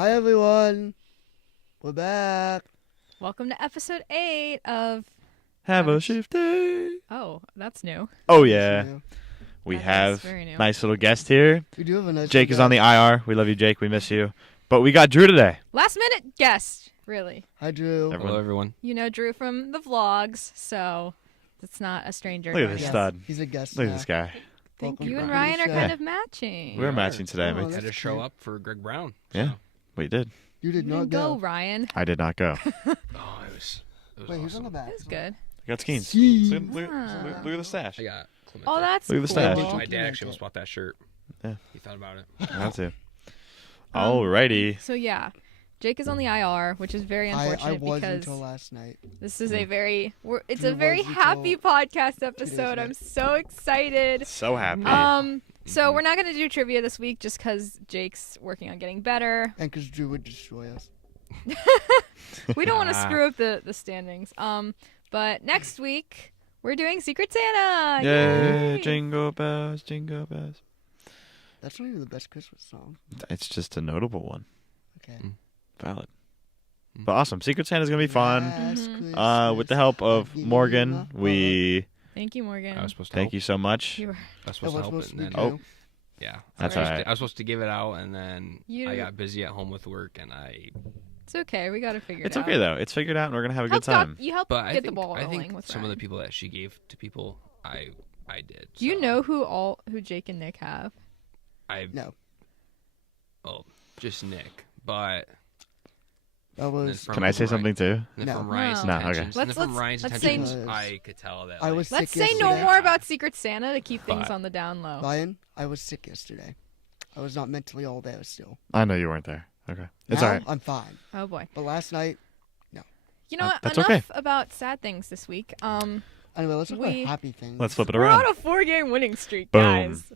Hi, everyone. We're back. Welcome to episode 8 of... Have a shift day. Oh, that's new. Oh, yeah. We That is have very new. nice little guest here. We do have a nice Jake is on the guest. IR. We love you, Jake. We miss you. But we got Drew today. Last minute guest, really. Hi, Drew. Everyone. Hello, everyone. You know Drew from the vlogs, so it's not a stranger. Look at to this us. stud. He's a guest Look now. at this guy. Think Welcome you and to Ryan the are show. kind of matching. We're matching today. Oh, mate. that's Had to show great. up for Greg Brown. Yeah. So. We did. You did You not didn't go, Ryan. I did not go. Oh, it was Wait, awesome. who's on the back? That's good. I got skis. Skis. Look at the stash. I got Clemente. Oh, that's Look at the stash. cool. My dad actually almost bought that shirt. Yeah. He thought about it. That too. Alrighty. So yeah, Jake is on the IR, which is very I unfortunate was because until last night. this is a very it's Drew a very was until happy podcast 2 episode. days I'm so excited. So happy. So we're not gonna do trivia this week just because Jake's working on getting better. And because Drew would destroy us. We don't want to screw up the standings. But next week we're doing Secret Santa. Yay. Jingle bells, jingle bells. That's not even the best Christmas song. It's just a notable one. Okay. Valid. But awesome. Secret Santa's going to be fun. Last Mhm. Christmas, With the help of I gave Morgan, my we Thank you, Morgan. I was supposed to thank help. you so much. You were, I was That supposed to was help supposed it. to be And Drew. then, yeah. That's I was, alright. I was supposed to give it out, and then You- I got busy at home with work, and I. it's okay. We got to figure It's it out. okay, though. It's figured out, and we're going to have a good Help time. You helped But I get think, the ball I rolling think with some of the Ryan. people that she gave to people, I did. Do you so know who Jake and Nick have? I No. just Nick, but That then was. from Can I say Ryan- something, too? then No. from Ryan's No. No, okay. intentions, Let's- then from let's- Ryan's let's say- intentions, I could tell that. I like, was Let's sick say no yesterday. more about Secret Santa to keep things But- on the down low. Ryan, I was sick yesterday. I was not mentally all there still. I know you weren't there. Okay. It's Now, all right. I'm fine. Oh boy. But last night, You know what? That's Enough okay. about sad things this week. anyway, let's talk We- about happy things. Let's flip it We're around. on a 4-game winning streak, Boom. guys.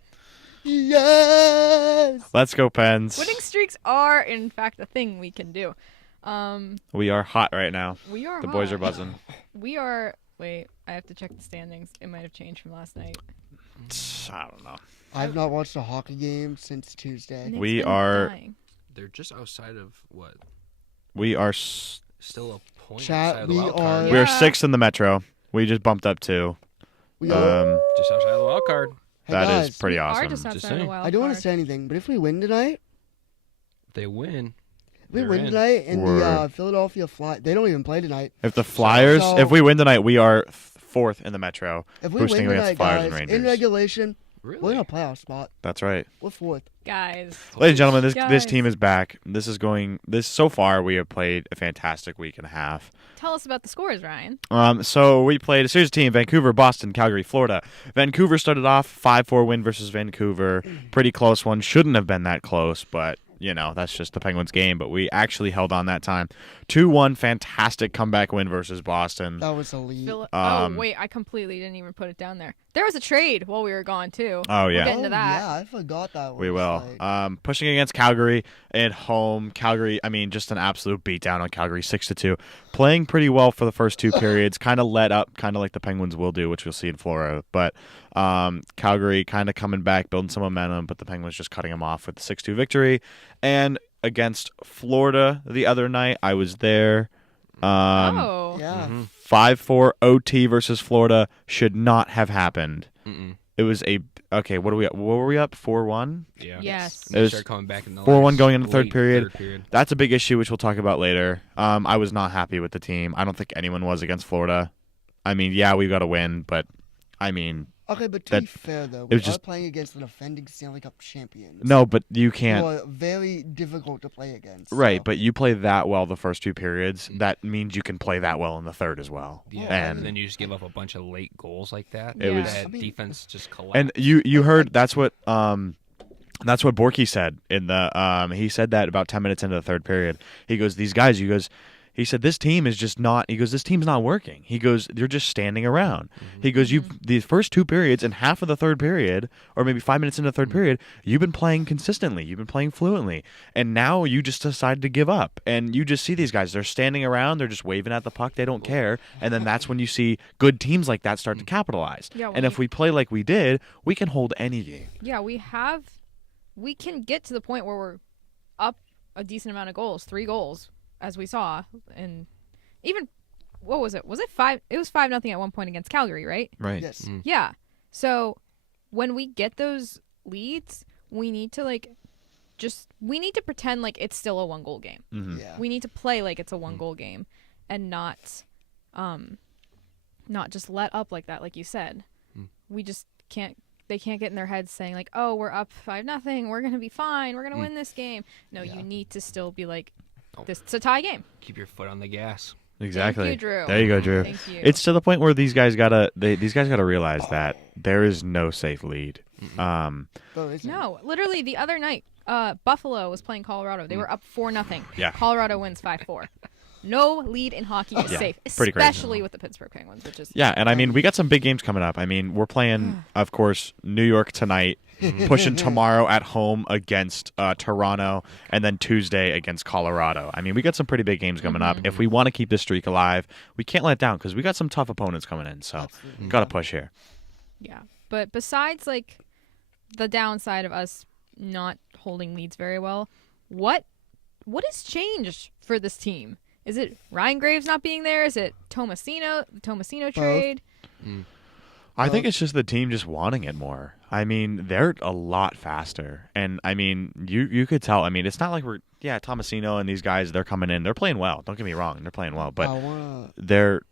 Yes! Let's go, Pens. Winning streaks are, in fact, a thing we can do. We are hot right now. We are The boys are hot. buzzing. We are. Wait, I have to check the standings. It might have changed from last night. I don't know. I've not watched a hockey game since Tuesday. Nick's We been are- dying. they're just outside of what? We are Still a point Chat, outside of the we wild are- card. we are Yeah. 6th in the Metro. We just bumped up 2. We are, Just outside of the wild card. hey That guys, is pretty We are awesome. just Just outside the saying. wild I don't want card. to say anything, but if we win tonight, They win. we They're win in. tonight, and the We're- Philadelphia Fly, they don't even play tonight. If the Flyers, So- if we win tonight, we are 4th in the Metro. If we Boosting win against tonight, Flyers and guys, Rangers. in regulation, Really? we're in a playoff spot. That's right. We're 4th. Guys. Ladies and gentlemen, this Guys. team is back. This so far we have played a fantastic week and a half. Tell us about the scores, Ryan. So we played a series of team: Vancouver, Boston, Calgary, Florida. Vancouver started off 5-4 win versus Vancouver. Pretty close one. Shouldn't have been that close, but that's just the Penguins game. But we actually held on that time. 2-1, fantastic comeback win versus Boston. That was elite. Um, oh wait, I completely didn't even put it down there. There was a trade while we were gone too. Oh We'll yeah. get into that. Yeah, I forgot that. We was will. like- Pushing against Calgary at home. Calgary, just an absolute beatdown on Calgary, 6-2. Playing pretty well for the first 2 periods. Kind of let up, kind of like the Penguins will do, which we'll see in Florida. But Calgary kind of coming back, building some momentum, but the Penguins just cutting them off with the 6-2 victory. And against Florida the other night, I was there. Oh. yeah. Mhm. 5-4 OT versus Florida should not have happened. Mm-mm. It was okay. What were we up? 4-1. Yeah. Yes. They It was started coming back in the 4-1 last going into third late period. That's a big issue, which we'll talk about later. I was not happy with the team. I don't think anyone was against Florida. Yeah, we got to win, but Okay, but to That- be fair though, it we was are just- playing against the defending Stanley Cup champions. no, but you Who can't. are very difficult to play against. Right, so- but you play that well the first 2 periods. That means you can play that well in the third as well. Yeah, And- and then you just give up a bunch of late goals like that. It was- that I mean- defense just collapsed. And you heard that's what Borky said in the he said that about 10 minutes into the third period. He goes, these guys, he said this team is just not. He goes, this team's not working. He goes, they're just standing around. He goes, the first 2 periods and half of the third period, or maybe 5 minutes into the third period, you've been playing consistently. You've been playing fluently, and now you just decided to give up. And you just see these guys. They're standing around. They're just waving at the puck. They don't care. And then that's when you see good teams like that start to capitalize. Yeah, and if we play like we did, we can hold any game. Yeah, we can get to the point where we're up a decent amount of goals, 3 goals, as we saw, and even what was it? Was it 5? It was 5-0 at one point against Calgary, right? Right. Yes. Yeah. So when we get those leads, we need to we need to pretend like it's still a 1-goal game. Mm-hmm. Yeah. We need to play like it's a 1-goal game, and not just let up like that, like you said. We just can't. They can't get in their heads saying like, "Oh, we're up 5-0. We're gonna be fine. We're gonna win this game." No, Yeah. you need to still be like, "This it's a tie game." Keep your foot on the gas. Exactly. Thank you, Drew. There you go, Drew. Thank you. It's to the point where these guys gotta realize that there is no safe lead. Oh, is it? No, literally the other night, Buffalo was playing Colorado. They were up 4-0. Yeah. Colorado wins 5-4. No lead in hockey is Yeah, safe, pretty crazy. especially with the Pittsburgh Penguins, which is Yeah, and I mean, we got some big games coming up. I mean, we're playing, of course, New York tonight, pushing tomorrow at home against Toronto, and then Tuesday against Colorado. I mean, we got some pretty big games coming up. If we want to keep this streak alive, we can't let it down because we got some tough opponents coming in. So, Absolutely. got to push here. Yeah, but besides like the downside of us not holding leads very well, what has changed for this team? Is it Ryan Graves not being there? Is it the Tomasino trade? I think it's just the team just wanting it more. I mean, they're a lot faster, and I mean, you could tell. I mean, it's not like Tomasino and these guys, they're coming in, they're playing well. Don't get me wrong, they're playing well, but they're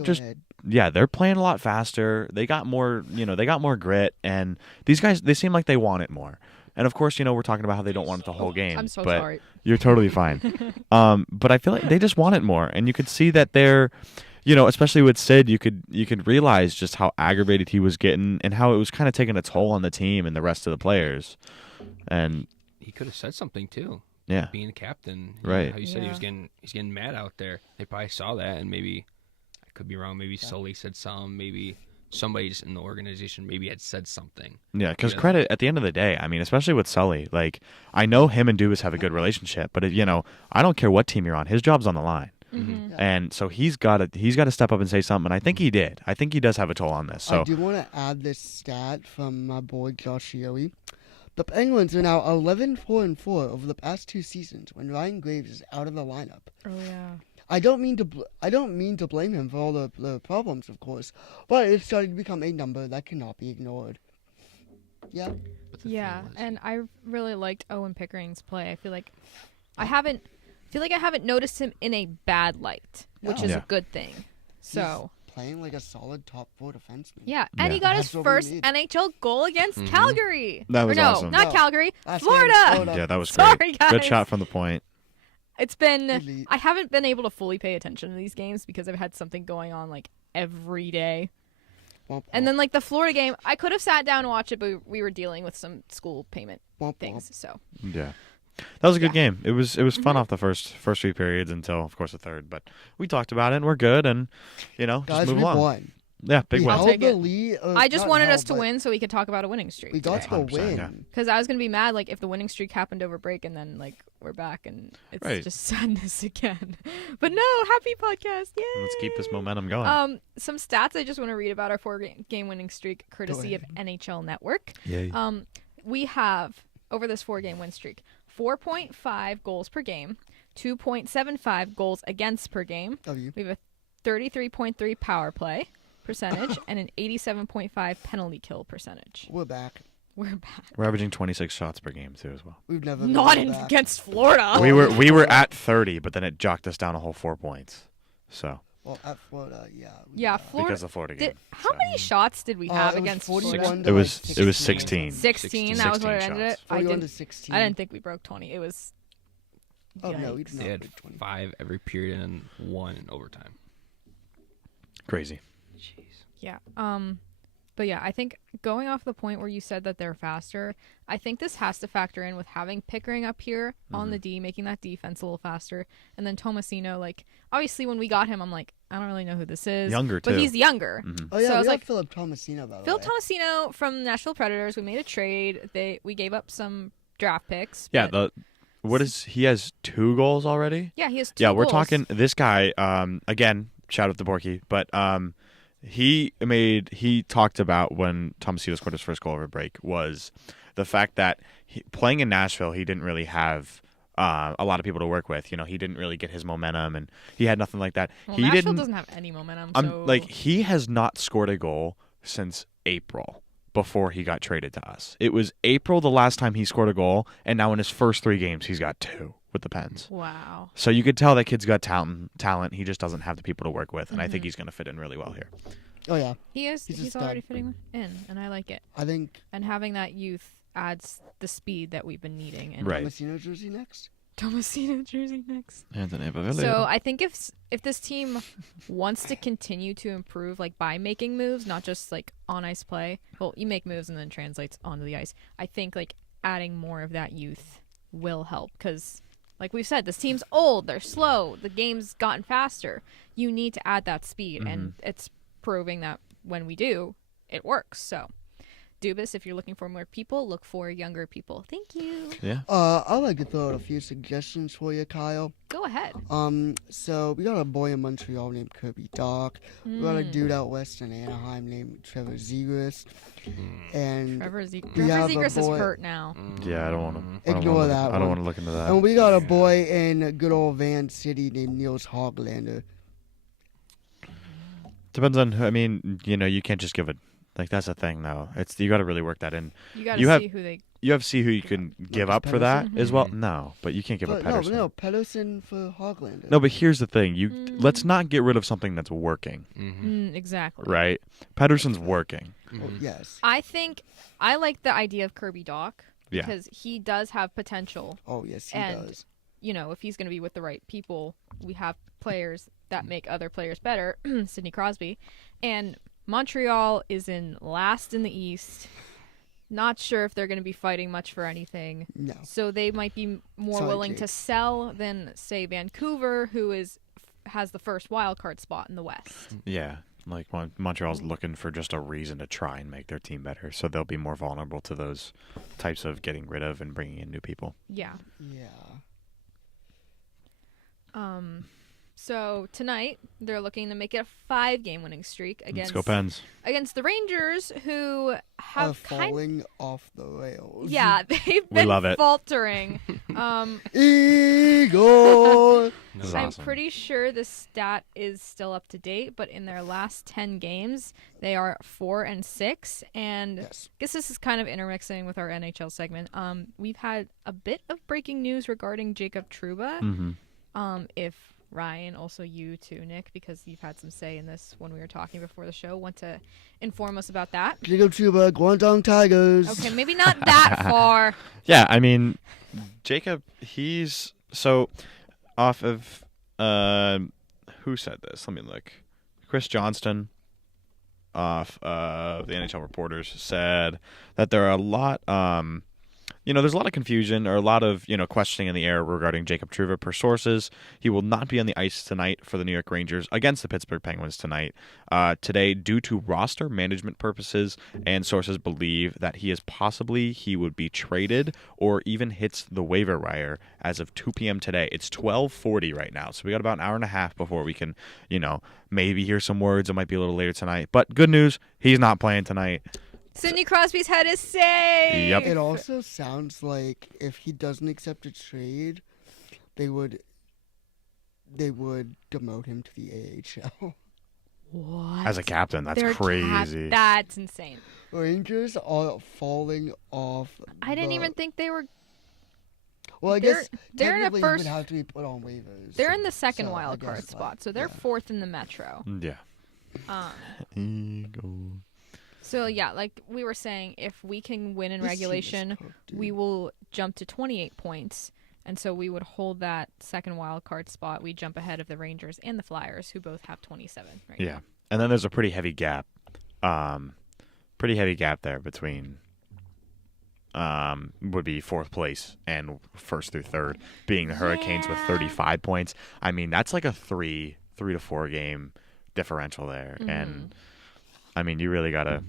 just they're playing a lot faster. They got more, they got more grit, and these guys, they seem like they want it more. And of course, we're talking about how they don't want it the whole game. I'm so but sorry. You're totally fine. But I feel like they just want it more, and you could see that they're, especially with Sid, you could realize just how aggravated he was getting and how it was kind of taking a toll on the team and the rest of the players. And He could have said something too. yeah, Being the captain, Right. How you said Yeah. he's getting mad out there. They probably saw that, and maybe I could be wrong. Maybe Sully said something. Maybe somebody just in the organization maybe had said something. yeah. Because Yeah. credit at the end of the day, I mean, especially with Sully, like I know him and Dubas have a good relationship, but I don't care what team you're on, his job's on the line. Mm-hmm. Yeah. And so he's got to step up and say something. And I think he did. I think he does have a toll on this. So I do want to add this stat from my boy Josh Yoey. The Penguins are now 11-4-4 over the past 2 seasons when Ryan Graves is out of the lineup. Oh yeah. I don't mean to blame him for all the problems, of course, but it's starting to become a number that cannot be ignored. Yeah. But the Yeah, thing was, and I really liked Owen Pickering's play. I feel like I haven't noticed him in a bad light, which is Yeah. a good thing. So He's playing like a solid top 4 defenseman. yeah, and he Yeah. got That's his what we first need. NHL goal against Calgary. That was or no, awesome. not No. Calgary, Last game, Florida. yeah, that was Sorry, great. guys. Good shot from the point. It's been Elite. I haven't been able to fully pay attention to these games because I've had something going on like every day. Womp, And womp, then like the Florida game, I could have sat down and watched it, but we were dealing with some school payment womp, things. So Yeah. That was a good Yeah. game. It was fun off the first 3 periods until, of course, the third. But we talked about it, and we're good, and just Guys, move we along. won. Yeah, big We win. I'll held take the it. lead. I just not wanted held, us to but win so we could talk about a winning streak. We got Yeah, the 100%, win. yeah. Because I was gonna be mad like if the winning streak happened over break and then like we're back and it's Right. just sadness again. But no, happy podcast! Yay! Let's keep this momentum going. Some stats I just want to read about our 4-game winning streak, courtesy of NHL Network. Yay. We have over this 4-game win streak 4.5 goals per game, 2.75 goals against per game. W. We have a 33.3 power play percentage and an 87.5 penalty kill percentage. We're back. We're back. We're averaging 26 shots per game, too, as well. We've never been Not back. against Florida. We were at 30, but then it jocked us down a whole 4 points. So, Well, at Florida, yeah. Yeah, Florida. because of the Florida game. How So. many shots did we have it was against 41 Florida? to It was like it was 16. 16. That was what it 16 ended shots. at. I 41 to didn't. 16. I didn't think we broke 20. It was. Oh no, we Yikes. did They not had break 20. 5 every period and 1 in overtime. Crazy. Jeez. Yeah. But yeah, I think going off the point where you said that they're faster, I think this has to factor in with having Pickering up here on the D, making that defense a little faster, and then Tomasino. Like, obviously, when we got him, I'm like, I don't really know who this is. Younger, but too. he's younger. Mhm. Oh yeah, So I we was got like, Philip Tomasino by the Phil way. Tomasino from Nashville Predators. We made a trade. We gave up some draft picks. Yeah, but- he has 2 goals already? yeah, he has 2 Yeah, we're goals. talking this guy. Again, shout out to Borky, but he talked about when Tomasino scored his first goal over break was the fact that playing in Nashville, he didn't really have a lot of people to work with. He didn't really get his momentum, and he had nothing like that. Well, He Nashville didn't. doesn't have any momentum. So He has not scored a goal since April before he got traded to us. It was April the last time he scored a goal, and now in his first 3 games he's got 2 with the Pens. wow. So you could tell that kid's got talent. He just doesn't have the people to work with, and I think he's going to fit in really well here. Oh yeah, He is. He's a He's stud. already fitting in, and I like it. I think And having that youth adds the speed that we've been needing. And Right. Messina jersey next. Tomasino jersey next. Anthony So I think if this team wants to continue to improve, like by making moves, not just like on ice play. Well, you make moves and then translates onto the ice. I think like adding more of that youth will help because, like we've said, this team's old. They're slow. The game's gotten faster. You need to add that speed, and it's proving that when we do, it works. So. Dubas, if you're looking for more people, look for younger people. Thank you. Yeah. I'd like to throw out a few suggestions for you, Kyle. Go ahead. So we got a boy in Montreal named Kirby Doc. We got a dude out west in Anaheim named Trevor Zegras. And Trevor have a Zegras is boy- hurt now. Yeah, I don't want to. Ignore that I don't one. want to look into that. and we got a boy in good old Van City named Niels Hoglander. Depends on who. I mean, you can't just give it. Like that's the thing, though. You got to really work that in. You got You to have- see who they. You have to see who you can give up for that as well. No, but you can't give up Pedersen. No, Pedersen for Hoglander. No, but here's the thing. Let's not get rid of something that's working, Exactly. right? Pedersen's working. Oh, yes. I think I like the idea of Kirby Doc Yeah. because he does have potential. Oh, yes, he And- does. If he's going to be with the right people, we have players that make other players better. Sidney Crosby, and Montreal is in last in the East. Not sure if they're going to be fighting much for anything. No. So they might be more Sorry, willing Jake. to sell than, say, Vancouver, who has the first wild card spot in the West. Yeah. Like Montreal's looking for just a reason to try and make their team better, so they'll be more vulnerable to those types of getting rid of and bringing in new people. Yeah. Yeah. So tonight they're looking to make it a 5-game winning streak Let's against go Pens. the Rangers, who have Are falling off the rails. yeah, they've We been love it. faltering. Eagle. This is I'm awesome. pretty sure the stat is still up to date, but in their last 10 games, they are 4-6. And Yes. I guess this is kind of intermixing with our NHL segment. We've had a bit of breaking news regarding Jacob Trouba. If Ryan, also you too, Nick, because you've had some say in this when we were talking before the show, want to inform us about that. Jacob Trouba, Guangdong Tigers. Okay, maybe not that far. Yeah, I mean, Jacob, he's so off of who said this? Let me look. Chris Johnston off of the NHL Reporters said that there are a lot there's a lot of confusion or a lot of, questioning in the air regarding Jacob Trouba. Per sources, he will not be on the ice tonight for the New York Rangers against the Pittsburgh Penguins today due to roster management purposes, and sources believe that he would be traded or even hits the waiver wire as of 2 p.m. today. It's 12:40 right now, so we got about an hour and a half before we can, maybe hear some words. It might be a little later tonight, but good news, he's not playing tonight. Sidney Crosby's had his say. Yep. It also sounds like if he doesn't accept a trade, they would demote him to the AHL. What? As a captain, that's They're crazy. That's insane. Rangers are falling off. I didn't even think they were. Well, I they're- guess they're in a technically first- he would have to be put on waivers. They're in the second So, I wild guess, card like, spot, so they're yeah. 4th in the Metro. Yeah. Eagle. So yeah, like we were saying, if we can win in This team is regulation, cooked, we dude. will jump to 28 points, and so we would hold that second wild card spot. We jump ahead of the Rangers and the Flyers, who both have 27 right Yeah. now. And then there's a pretty heavy gap. There between would be 4th place and 1st through 3rd, being the Hurricanes with Yeah. 35 points. I mean, that's like a 3 to 4 game differential there. And I mean, you really got to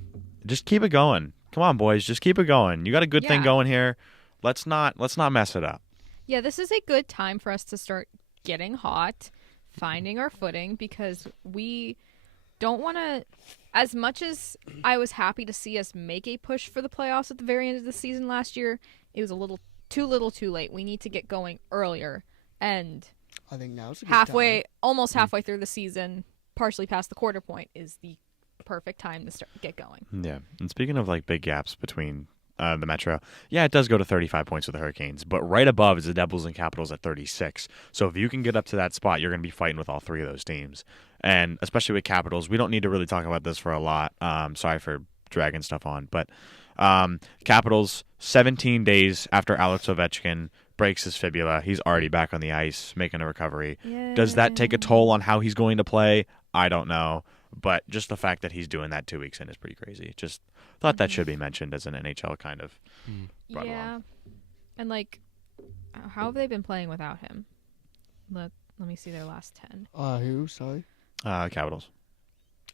just keep it going. Come on, boys, just keep it going. You got a good thing Yeah. going here. Let's not mess it up. Yeah, this is a good time for us to start getting hot, finding our footing, because we don't want to. As much as I was happy to see us make a push for the playoffs at the very end of the season last year, it was a little too little, too late. We need to get going earlier. And I think now's a good time. almost halfway through the season, partially past the quarter point, is the perfect time to get going. Yeah. And speaking of like big gaps between the Metro, yeah, it does go to 35 points with the Hurricanes, but right above is the Devils and Capitals at 36. So if you can get up to that spot, you're going to be fighting with all three of those teams. And especially with Capitals, we don't need to really talk about this for a lot. Sorry for dragging stuff on, but Capitals, 17 days after Alex Ovechkin breaks his fibula, he's already back on the ice making a recovery. Yeah. Does that take a toll on how he's going to play? I don't know. But just the fact that he's doing that 2 weeks in is pretty crazy. Just thought that should be mentioned as an NHL kind of brought along. And like, how have they been playing without him? Let me see their last 10. Who? Sorry. Capitals.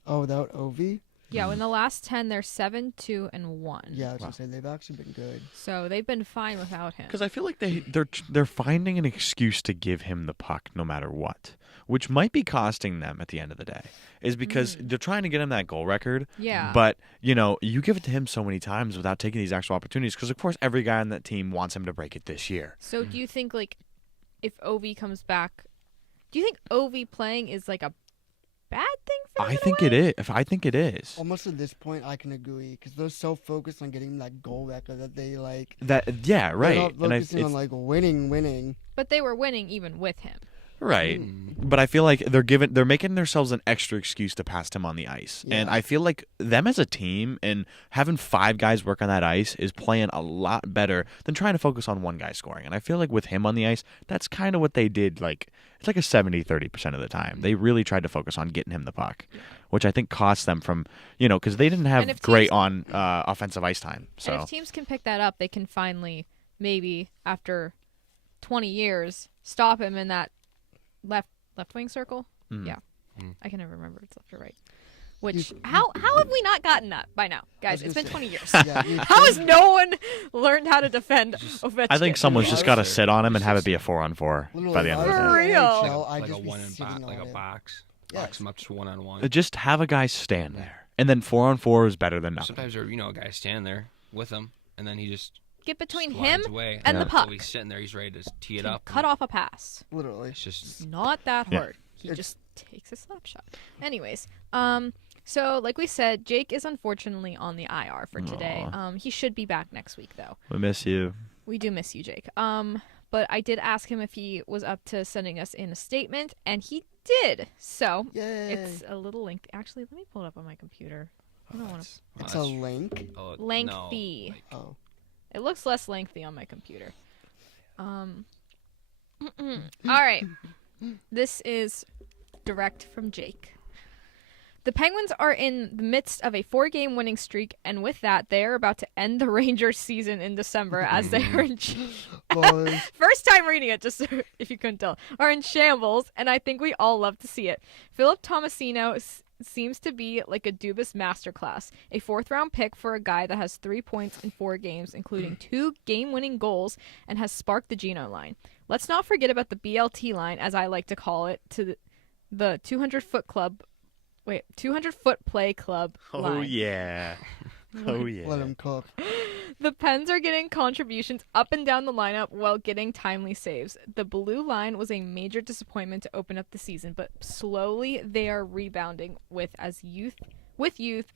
Oh, without Ovi? Yeah, in the last 10, they're 7-2-1. Yeah, I was gonna say they've actually been good. So they've been fine without him. Because I feel like they're finding an excuse to give him the puck no matter what, which might be costing them at the end of the day. Is because they're trying to get him that goal record. Yeah. But you give it to him so many times without taking these actual opportunities. Because of course every guy on that team wants him to break it this year. So do you think like if Ovi comes back, do you think Ovi playing is like a bad thing for them? I think it is. I think it is. Almost at this point, I can agree because they're so focused on getting that goal record that they like. That yeah, right. They're not focusing on like winning. But they were winning even with him. Right. But I feel like they're making themselves an extra excuse to pass him on the ice. Yeah. And I feel like them as a team and having 5 guys work on that ice is playing a lot better than trying to focus on one guy scoring. And I feel like with him on the ice, that's kind of what they did. Like it's like a 70-30% of the time. They really tried to focus on getting him the puck, which I think cost them from, because they didn't have great on offensive ice time. So And if teams can pick that up, they can finally, maybe after 20 years, stop him in that left wing circle. Yeah, I can never remember if it's left or right. Which how have we not gotten that by now, guys? It's been 20 years. How has no one learned how to defend Ovechkin? I think someone's just got to sit on him and have it be a 4-on-4 by the end of the For day. real. I Like a just be one in sitting like on a it. box. Yes. Box them up to 1-on-1. Just have a guy stand there, and then 4-on-4 is better than nothing. Sometimes there, a guy standing there with him, and then he just Get between slides him away, and the while puck. he's sitting there, he's ready to tee it Can up. cut off a pass. Literally. It's just Not that Yeah. hard. He just takes a slap shot. Anyways, so like we said, Jake is unfortunately on the IR for today. He should be back next week though. We miss you. We do miss you, Jake. But I did ask him if he was up to sending us in a statement, and he did. So Yay. it's a little lengthy. Actually, let me pull it up on my computer. I don't want to. It's a link. Lengthy. No, Oh. It looks less lengthy on my computer. All right. This is direct from Jake. The Penguins are in the midst of a 4-game winning streak, and with that, they are about to end the Rangers season in December as they are in Boys. first time reading it, just if you couldn't tell, are in shambles, and I think we all love to see it. Philip Tomasino seems to be like a Dubas masterclass, a 4th-round pick for a guy that has 3 points in 4 games, including 2 game-winning goals, and has sparked the Geno line. Let's not forget about the BLT line, as I like to call it, to the 200-foot play club line. Oh yeah. Oh yeah. Let him cook. The Pens are getting contributions up and down the lineup while getting timely saves. The blue line was a major disappointment to open up the season, but slowly they are rebounding with youth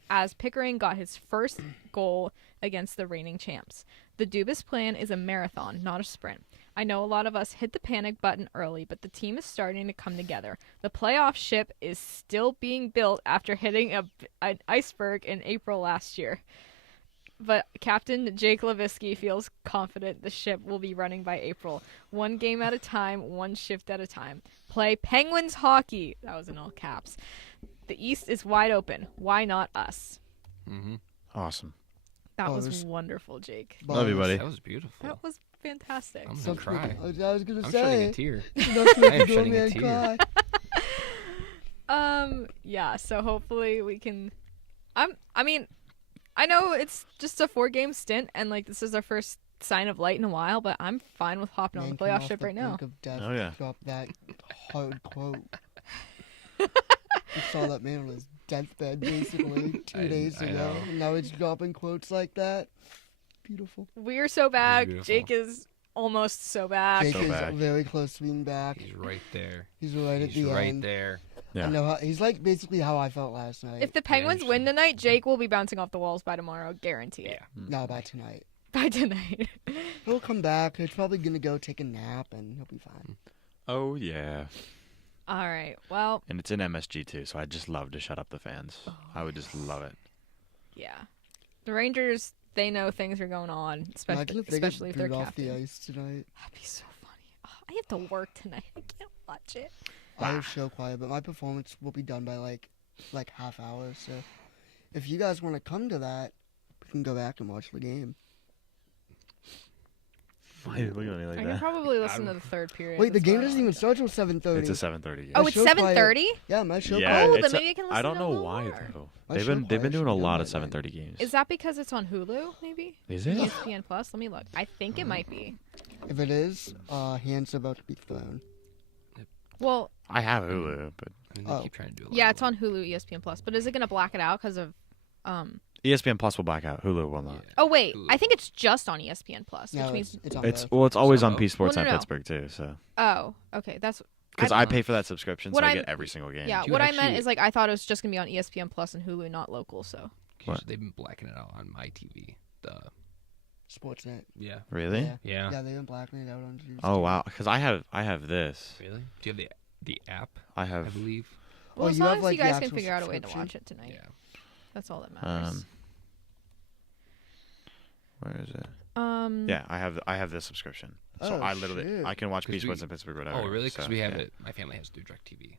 as Pickering got his first goal against the reigning champs. The Dubas plan is a marathon, not a sprint. I know a lot of us hit the panic button early, but the team is starting to come together. The playoff ship is still being built after hitting an iceberg in April last year. But Captain Jake Levinsky feels confident the ship will be running by April. 1 game at a time, 1 shift at a time. Play Penguins hockey. That was in all caps. The East is wide open. Why not us? Awesome. That was Buzz. wonderful, Jake. Love you, buddy. That was beautiful. That was fantastic. I'm gonna cry. I was gonna I'm say. shedding a tear. That's I what am you do, shedding a man. tear. Cry. Yeah, so hopefully we can I know it's just a 4-game stint and like this is our first sign of light in a while, but I'm fine with hopping on Man the came playoff off ship the right now. brink of death, Oh, yeah. Dropped that hard quote. You saw that man on his deathbed basically 2 days I ago. know. And now he's dropping quotes like that. Beautiful. We're so bad. beautiful. Jake is almost so back. Jake So is back. very close to being back. He's right there. He's right at He's the right end. there. Yeah. I know he's like basically how I felt last night. If the Penguins win interesting. tonight, Jake will be bouncing off the walls by tomorrow. Guarantee it. Yeah. No, by tonight. By tonight. He'll come back. He's probably gonna go take a nap, and he'll be fine. Oh yeah. All right. Well, And it's in MSG too, so I'd just love to shut up the fans. I would just love it. yeah. The Rangers, they know things are going on, Imagine especially if if they they're get booed off the captain. ice tonight. That'd be so funny. Oh, I have to work tonight. I can't watch it. I was so quiet, but my performance will be done by like half hour. So if you guys want to come to that, we can go back and watch the game. Why are you looking at me like I can that? probably listen to the third period. Wait, the That's game why I doesn't like even that. start till 7:30. It's a 7:30 game. Oh, My it's show quiet. 7:30. Yeah, my show. Yeah, Oh, quiet. then it's maybe you can listen I don't to know a little why more. though. My They've show been quiet doing should a be lot done of by then. 7:30 games. Is that because it's on Hulu? Maybe. Is it? ESPN Plus. Let me look. I think it might be. If it is, hands about to be thrown. Well, I have Hulu, but I mean, they Oh. keep trying to do a lot yeah, of it's on Hulu, ESPN Plus. But is it gonna black it out because of? ESPN Plus will black out. Hulu will not. Yeah. Oh wait, Hulu. I think it's just on ESPN Plus, which No, means. it's on It's both. well, it's always on So- P Sports Well, and no, no. Pittsburgh too. So Oh, okay. That's because I pay for that subscription, so What I I'm- get every single game. yeah. Dude, What I meant actually- is like I thought it was just gonna be on ESPN Plus and Hulu, not local. So. What? They've been blacking it out on my TV. Sportsnet. Yeah. Really? Yeah. Yeah. Yeah, they've been blacking it out on Tuesday. Oh wow, because I have this. Really? Do you have the app? I I have believe. Well, Oh, as you long have, as like, you the guys can actual figure out a way to subscription? watch it tonight. Yeah. That's all that matters. where is it? Um. Yeah, I have this subscription. So Oh, I literally shit. I can watch 'Cause P Sports we- and Pittsburgh whatever. Oh, really? Because so, we have yeah. it. My family has through DirecTV,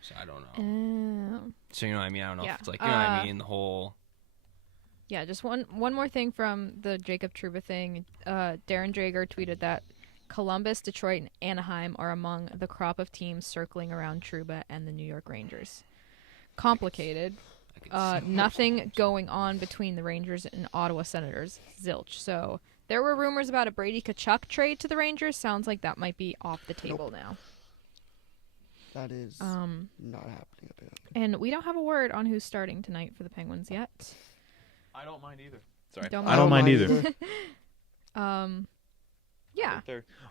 so I don't know. Oh. So you know what I mean? I don't know Yeah. if it's like you know what I mean. The whole. Yeah, just one more thing from the Jacob Trouba thing. Darren Drager tweeted that Columbus, Detroit, and Anaheim are among the crop of teams circling around Trouba and the New York Rangers. Complicated. I could see Nothing going on between the Rangers and Ottawa Senators. Zilch. So there were rumors about a Brady Tkachuk trade to the Rangers. Sounds like that might be off the table now. That is Um, not happening apparently. and we don't have a word on who's starting tonight for the Penguins yet. I don't mind either. Sorry. Don't I don't mind either. Yeah.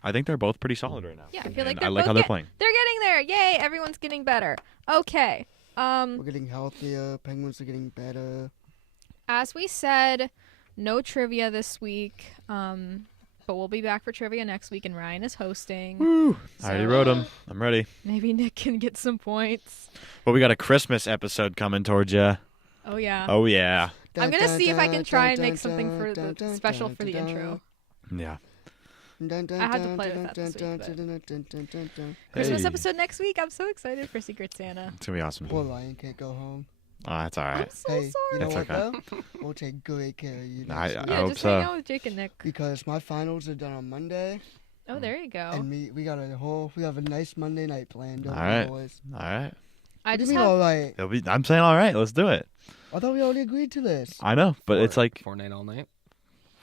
I think they're both pretty solid right now. Yeah, I feel like And they're I like both how they're playing. They're getting there. Yay, everyone's getting better. Okay. We're getting healthier. Penguins are getting better. As we said, no trivia this week. But we'll be back for trivia next week, and Ryan is hosting. Woo! I already So- wrote them. I'm ready. Maybe Nick can get some points. Well, we got a Christmas episode coming towards you. Oh yeah. Oh yeah. I'm gonna see if I can try and make something for the special for the intro. Yeah. I had to play with that this week, Christmas Hey. episode next week. I'm so excited for Secret Santa. It's gonna be awesome. Poor Ryan can't go home. Oh, that's all I'm right. so Hey, you sorry. know That's what okay. though? We'll take great care of you I- next week. I Yeah, hope just hang so. out with Jake and Nick. Because my finals are done on Monday, Oh, there you go. and we have a nice Monday night planned. Don't All we, right. boys? All right. I What do just you mean, have. all right? I'm saying all right. Let's do it. I thought we already agreed to this. I know, but it's like Fortnite all night.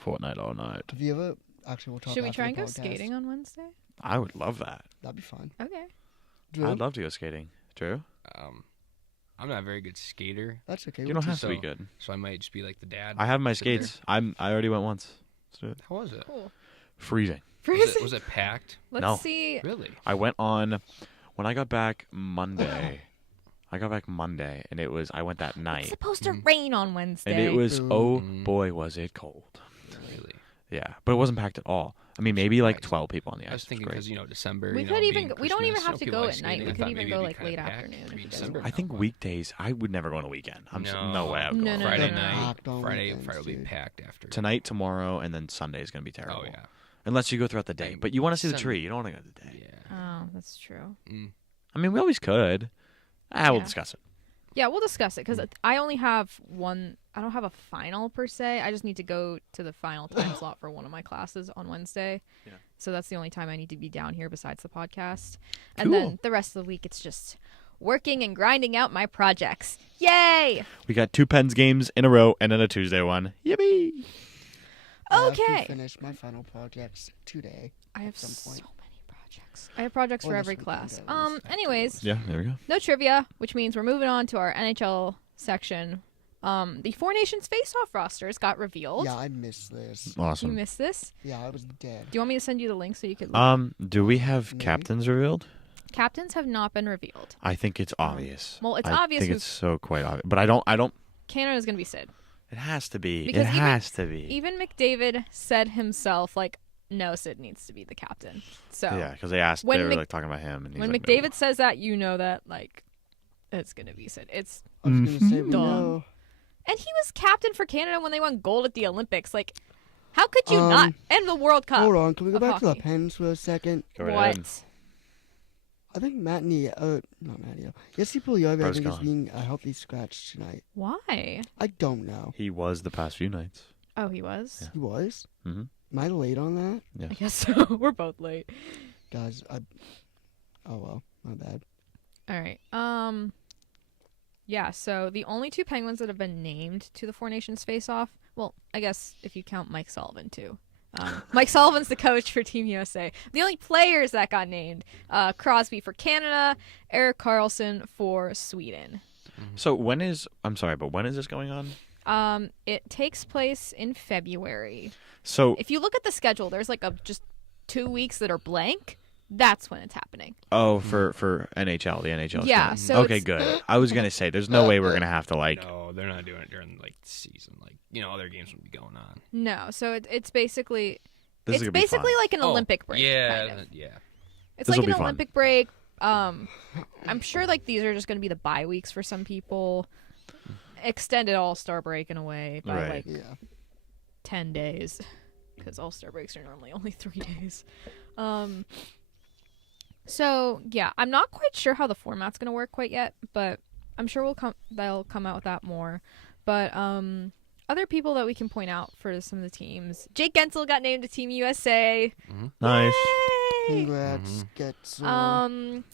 Fortnite all night. Have you ever? Actually, we'll talk. Should we after try the and go podcast. skating on Wednesday? I would love that. That'd be fun. Okay. Drew, I'd love to go skating. Drew, I'm not a very good skater, that's okay. you we'll don't teach have to be so- good. so I might just be like the dad. I have my sit there. skates. I already went once. Let's do it. How was it? Cool. Freezing. Was it packed? Let's No. see. Really? I went on when I got back Monday. I got back Monday, and I went that It's night, supposed to rain on Wednesday. and it was Ooh. oh Mm. boy was it cold. Really? Yeah, but it wasn't packed at all. I mean, maybe like Surprising. 12 people on the ice. I was It thinking great. because December. We you could know, even. being We don't even Christmas, have to people go like at night. skating. We I could thought even maybe go it'd like be kinda late packed. afternoon. if Maybe you guys December. want. I think weekdays. I would never go on a weekend. No. No way. I'd go No, on no, Friday no. night. Packed on Friday weekends, will be dude. packed after. Tonight, tomorrow, and then Sunday is gonna be terrible. Oh yeah. Unless you go throughout the day. Like, But you want to see the Sun- tree. You don't want to go the day. Yeah. Oh, that's true. I mean, we always could. We'll Yeah. discuss it. Yeah, we'll discuss it because I only have one. I don't have a final per se. I just need to go to the final time slot for one of my classes on Wednesday. Yeah. So that's the only time I need to be down here besides the podcast. And Cool. then the rest of the week, it's just working and grinding out my projects. Yay! We got 2 Pens games in a row, and then a Tuesday one. Yippee! I have to Okay. finish my final projects today. I have some so point. many projects. I have projects Or for this every weekend, class. at least. Anyways, Yeah, there we go. no trivia, which means we're moving on to our NHL section. The Four Nations Faceoff rosters got revealed. Yeah, I missed this. You Awesome. missed this? Yeah, I was dead. Do you want me to send you the link so you could look? Do we have Maybe. captains revealed? Captains have not been revealed. I think it's obvious. Well, it's I obvious think who- it's so quite obvious. But I don't. Canada's going to be Sid. It has to be. Because It has to be. Even McDavid said himself, like, no, Sid needs to be the captain. So Yeah, because they asked. when They were Mc- like talking about him, and he's when like, McDavid says that, you know that, like, it's going to be Sid. It's I was gonna say we Duh. know. And he was captain for Canada when they won gold at the Olympics. Like, how could you Um, not? And the World Cup. Hold on, can we go of back to the hockey. Pens for a second? Go right What? ahead. I think not Matty. Jesse Pugliese, I Bro's think, is gone. being a healthy scratch tonight. Why? I don't know. He was the past few nights. Oh, he was? Yeah. He was? Mm-hmm. Am I late on that? Yes. I guess so. We're both late. Guys, oh well, my bad. All right. Yeah, so the only two Penguins that have been named to the Four Nations face-off, well, I guess if you count Mike Sullivan too. Mike Sullivan's the coach for Team USA. The only players that got named, Crosby for Canada, Erik Karlsson for Sweden. So when is? I'm sorry, but when is this going on? It takes place in February. So If you look at the schedule, there's like just 2 weeks that are blank. That's when it's happening. for NHL, the NHL. Yeah, schedule. so okay, it's- good. I was gonna say, there's no way we're gonna have to like. No, they're not doing it during like the season. Like other games would be going on. No, so it's basically This is it's gonna be basically fun. like an Olympic break. Yeah, kind of. yeah. It's This'll like be an fun. Olympic break. I'm sure like these are just going to be the bye weeks for some people. Extended All-Star break in a way by Right. like Yeah. 10 days because All-Star breaks are normally only 3 days. So, yeah, I'm not quite sure how the format's going to work quite yet, but I'm sure they'll come out with that more. But other people that we can point out for some of the teams. Jake Gensel got named to Team USA. Nice. Yay! Congrats, get some.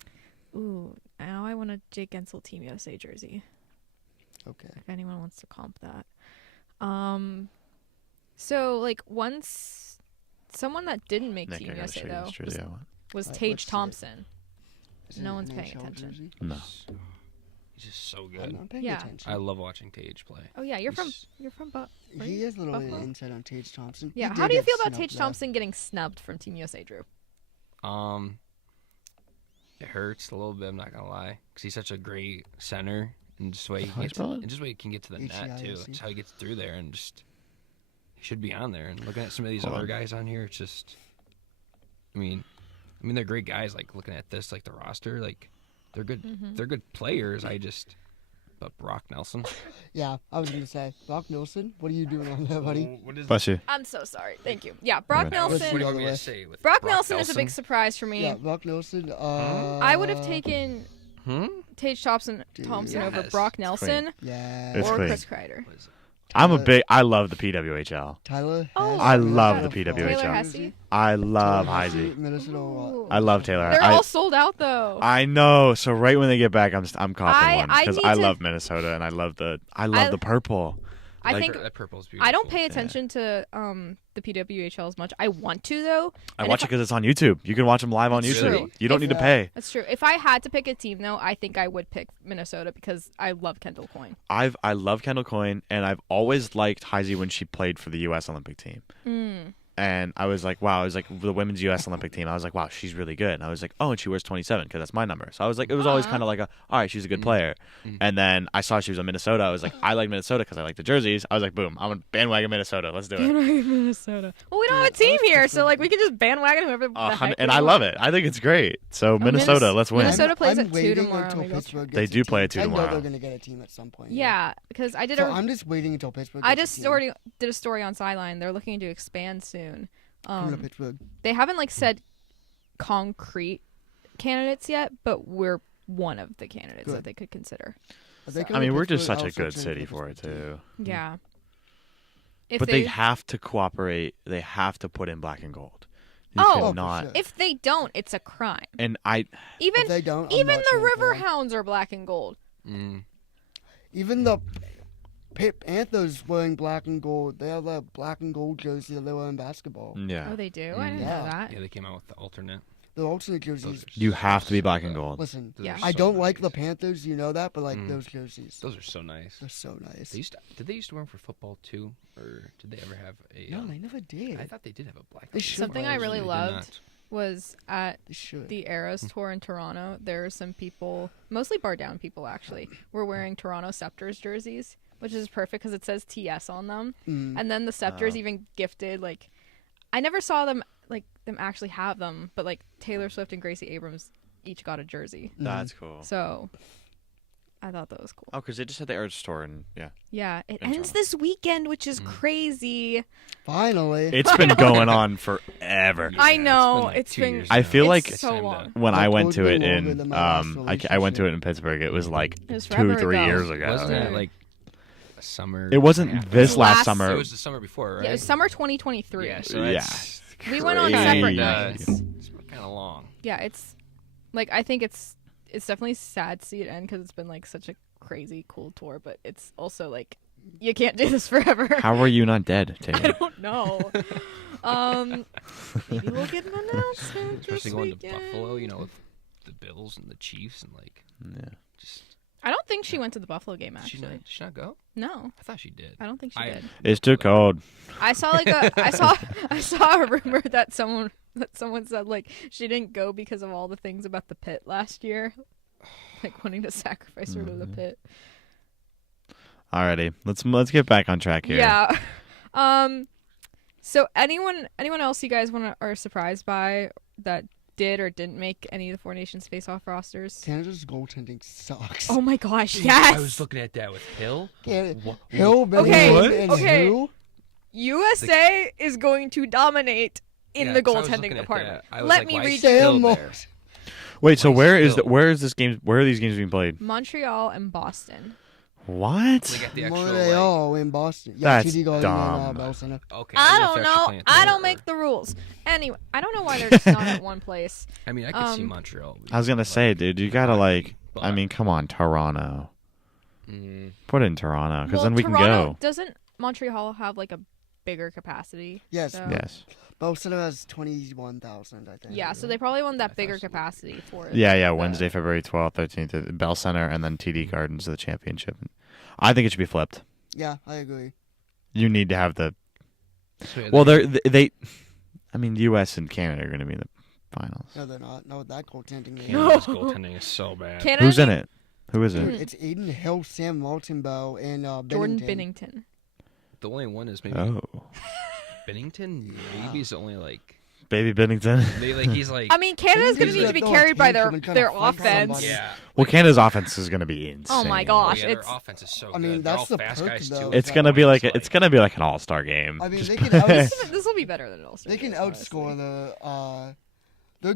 Ooh, now I want a Jake Gensel Team USA jersey. Okay. If anyone wants to comp that. So like once someone that didn't make Nick, Team I gotta USA show you though this jersey I want. was Alright, Tage let's see it. Thompson. Is it No an one's paying NHL attention. jersey? No. He's just so I'm good. not paying Yeah. attention. I love watching Tage play. Oh yeah, you're He's- from right? He has a little Buffalo? insight on Tage Thompson. He Yeah. did How do you get feel about snubbed, Tage though. Thompson getting snubbed from Team USA, Drew? It hurts a little bit. I'm not gonna lie, because he's such a great center, and just the way How do you he gets, spell it? and just the way he can get to the net too. H-E-I-S-E. Just how he gets through there, and just he should be on there. And looking at some of these Hold other on. guys on here, it's just, I mean, they're great guys. Like looking at this, like the roster, like they're good. Mm-hmm. They're good players. But Brock Nelson. Yeah, I was gonna say Brock Nelson. What are you doing on there, buddy? What is Bless you. I'm so sorry. Thank you. Yeah, Brock Okay. What do Nelson. you want me to say? With Brock Nelson is a big surprise for me. Yeah, Brock Nelson. I would have taken Hmm? Tage Thompson over Yes. Brock It's Nelson Yeah. It's or clean. Chris Kreider. What is it? I love the PWHL. Tyler. Oh, Hesse. I love yeah. the PWHL. Taylor Hesse. I love Taylor Hesse, Heisey. Minnesota. Ooh. I love Taylor. They're I, all sold out though. I know. So right when they get back, I'm copping one I because need I to- love Minnesota and I love the purple. I like- think That purple's beautiful. I don't pay attention to the PWHL as much. I want to though. I And watch it if because it's on YouTube. You can watch them live on That's YouTube. true. You don't If- need to pay. That's true. If I had to pick a team though, I think I would pick Minnesota because I love Kendall Coyne. I love Kendall Coyne and I've always liked Heisey when she played for the U.S. Olympic team. And I was like, wow, I was like the women's U.S. Olympic team. I was like, wow, she's really good. And I was like, oh, and she wears 27 because that's my number. So I was like, it was always kind of like all right, she's a good player. And then I saw she was in Minnesota. I was like, I like Minnesota because I like the jerseys. I was like, boom, I'm gonna bandwagon Minnesota. Let's do it. Minnesota. Well, we don't have a team here, so like we can just bandwagon whoever. The heck And we I love want. it. I think it's great. So Minnesota, let's win. Minnesota plays I'm at 2 waiting tomorrow. until Maybe I'll Pittsburgh They gets do a play team. at 2 I know tomorrow. they're gonna get a team at some point. Yeah, because I did So a I'm just waiting until Pittsburgh. I gets just a team. already did a story on Sideline. They're looking to expand soon. Coming to Pittsburgh. They haven't like said concrete candidates yet, but we're one of the candidates Good. that they could consider. If they So- come I to mean, we're just Pittsburgh, such a I'll good search city for for it Pittsburgh too. Yeah. If But they have to cooperate. They have to put in black and gold. You Oh, for cannot. sure. if they don't, it's a crime. And I Even If they don't, I'm even not the cheering for them. Riverhounds are black and gold. Even the Panthers wearing black and gold. They have a black and gold jersey that they wear in basketball. yeah. Oh, they do. I didn't Yeah. know that. Yeah, they came out with the alternate. The alternate jerseys. You have to be black and gold. Listen, Those Yeah. are I so don't like the nice. Panthers, you know that, but like those jerseys, Those are so nice. they're so nice. Did they used to wear them for football too, or did they ever have a? No, they never did. I thought they did have a black. They one. should. Something I really They did loved not. was at They should. the Eras tour in Toronto. There are some people, mostly bar down people actually, were wearing Toronto Scepters jerseys, which is perfect because it says TS on them. Mm. And then the Scepters even gifted like, I never saw them actually have them, but like Taylor Swift and Gracie Abrams each got a jersey. That's cool. So I thought that was cool. Oh, because they just had the Earth store, and yeah, Yeah, it In ends Toronto. this weekend, which is crazy. Finally. it's been going on forever. I Yeah, know, like it's 2 been- years I now. feel like It's so long. When That I went would to be it longer in, than my last I went to it relationship. in Pittsburgh. It was like It was 2, forever 3 ago. years ago. Wasn't Yeah. that like a summer? It wasn't Yeah. this last Last- summer. It was the summer before, right? Yeah, it was summer 2023. Yeah, so Yeah. that's We went on crazy. separate nights. nights. It's kind of long. Yeah, it's like I think it's definitely sad to see it end because it's been like such a crazy cool tour, but it's also like you can't do this forever. How are you not dead, I Taylor? don't know. Maybe we'll get an announcement this Especially going to weekend. Buffalo, you know, with the Bills and the Chiefs, and like Yeah. just I don't think she went to the Buffalo game did she actually. not? Did she not go? No, I thought she did. I don't think she I- did. It's too cold. I saw like I saw a rumor that someone said like she didn't go because of all the things about the pit last year, like wanting to sacrifice her to the pit. Alrighty, let's get back on track here. Yeah. So anyone else you guys are surprised by that did or didn't make any of the Four Nations Faceoff rosters? Canada's goaltending sucks. Oh my gosh, yes. I was looking at that with Hill. Canada, Wha- Hill, Okay, Bennington, and okay. who? USA is going to dominate in Yeah, the 'cause I was looking goaltending at department. that. I was Let like, me why is read Hill you Sam there? Moss. Wait, so Why is Hill? where is this game? Where are these games being played? Montreal and Boston. What? They got the actual Montreal in Boston. Yeah, That's TD Garden dumb. and Bell Center. like. Okay. I didn't don't if they're actually know. playing I there don't or- make the rules. Anyway, I don't know why they're just not at one place. I mean, I could see Um, Montreal. I was gonna say, dude, you gotta like. I but- mean, come on, Toronto. Mm, Put it in Toronto, because Well, then we Toronto, can go. Doesn't Montreal have like a bigger capacity? Yes, So- Yes. Bell Center has 21,000, I think. Yeah, so they probably want that I bigger thought so. capacity for it. Yeah. Wednesday, February 12th, 13th, at Bell Center, and then TD Gardens the championship. I think it should be flipped. Yeah, I agree. You need to have the. so yeah, Well, they. I mean, U.S. and Canada are going to be in the finals. No, they're not. Not with that goaltending game. Canada's No. goaltending is so bad. Canada Who's in need- it? Who is Dude, it? it's Aiden Hill, Sam Martinbow, and Jordan Bennington. Binnington. The only one is maybe Oh, Bennington. Maybe is the only like. baby Bennington. Maybe like he's like. I mean, Canada's going to He's need to be like, carried by their tantrum and trying to fight offense. somebody. yeah. Well, Canada's offense is going to be insane. Oh my Oh, gosh, yeah, their it's offense is so I mean, good. that's They're the all fast perk, guys though. too. It's going to be like an all-star game. I mean, Just- they can this will be better than Ulster. they can outscore their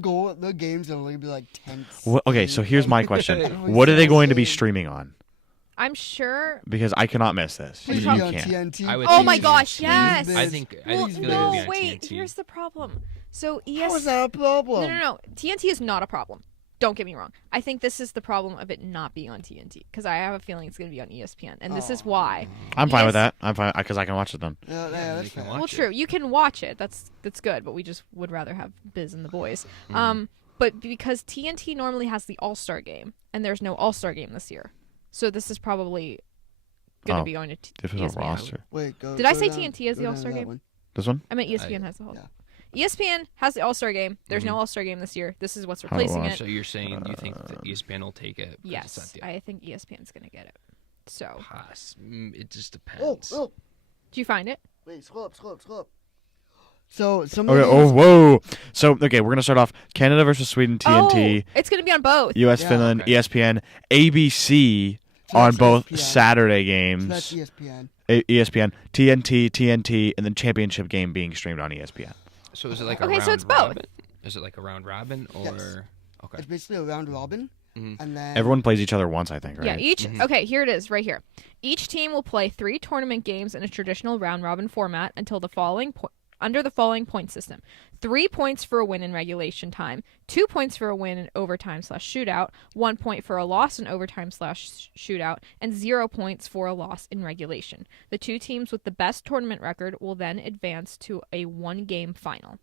games are going to be like 10. Well, okay, so here's my question: Always what are they so going to be insane. streaming on? I'm sure. Because I cannot miss this. It You should be on can't. TNT. I would Oh think my it's gosh, TNT. yes. I think. I Well, feel no, like it'd be on wait. TNT. Here's the problem. So How is that a problem? No. TNT is not a problem. Don't get me wrong. I think this is the problem of it not being on TNT because I have a feeling it's going to be on ESPN, and this is why. I'm fine with Yes. that. I'm fine because I can watch it then. Yeah, that's you can fair. watch Well, it. true. You can watch it. That's good, but we just would rather have Biz and the boys. Mm-hmm. But because TNT normally has the All-Star game, and there's no All-Star game this year, so this is probably going to Oh, be going to Different ESPN. roster. Wait, go. Did I go say down- TNT has the go down All-Star that game? one. This one? I meant ESPN has the whole. yeah. ESPN has the All-Star game. There's no All-Star game this year. This is what's How do I replacing watch it. So you're saying you think that ESPN will take it? 'cause it's Yes, not the- I think ESPN's going to get it. So, It just Oh, depends. oh, do you find it? wait, scroll up. So some Okay. of Oh, these, whoa. So okay, we're gonna start off Canada versus Sweden, TNT, Oh, it's going to be on both. U.S. Yeah. Finland, Okay. ESPN, ABC So on that's both ESPN. Saturday so that's games. ESPN. ESPN, TNT, and then championship game being streamed on ESPN. So is it like Okay, a round so it's both. robin? Is it like a round robin or? Yes. Okay. It's basically a round robin, Mhm. and then Everyone plays each other once, I think, right? Yeah, okay, here it is right here. Each team will play 3 tournament games in a traditional round robin format until the following under the following point system. 3 points for a win in regulation time, 2 points for a win in overtime/shootout, 1 point for a loss in overtime/shootout, and 0 points for a loss in regulation. The 2 teams with the best tournament record will then advance to a 1-game final.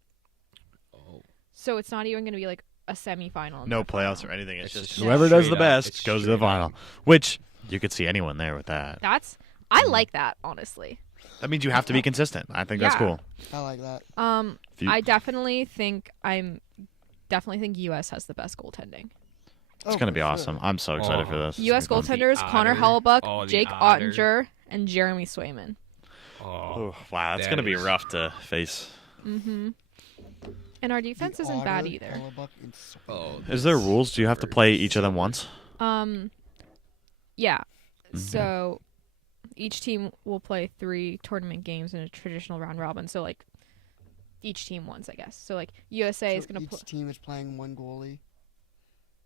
Oh. So it's not even going to be like a semifinal. No playoffs or anything. It's It's just just whoever does straight the up. best It's goes to the straight final. up. Which you could see anyone there with that. I like that, honestly. That means you have to be consistent. I think that's Yeah. cool. I like that. If you- I definitely think U.S. has the best goaltending. It's gonna be awesome. I'm so excited for this. U.S. It's gonna be fun. goaltenders: Connor Otter. Hellebuck, Oh, the Jake Otter. Ottinger, and Jeremy Swayman. Oh, Oh, wow, that's That gonna be is- rough to face. Mm-hmm. And our defense isn't bad either. Is there rules? Do you have to play each of them once? Yeah. So each team will play 3 tournament games in a traditional round robin. So like each team once, I guess. So like USA is gonna play. Each team is playing one goalie.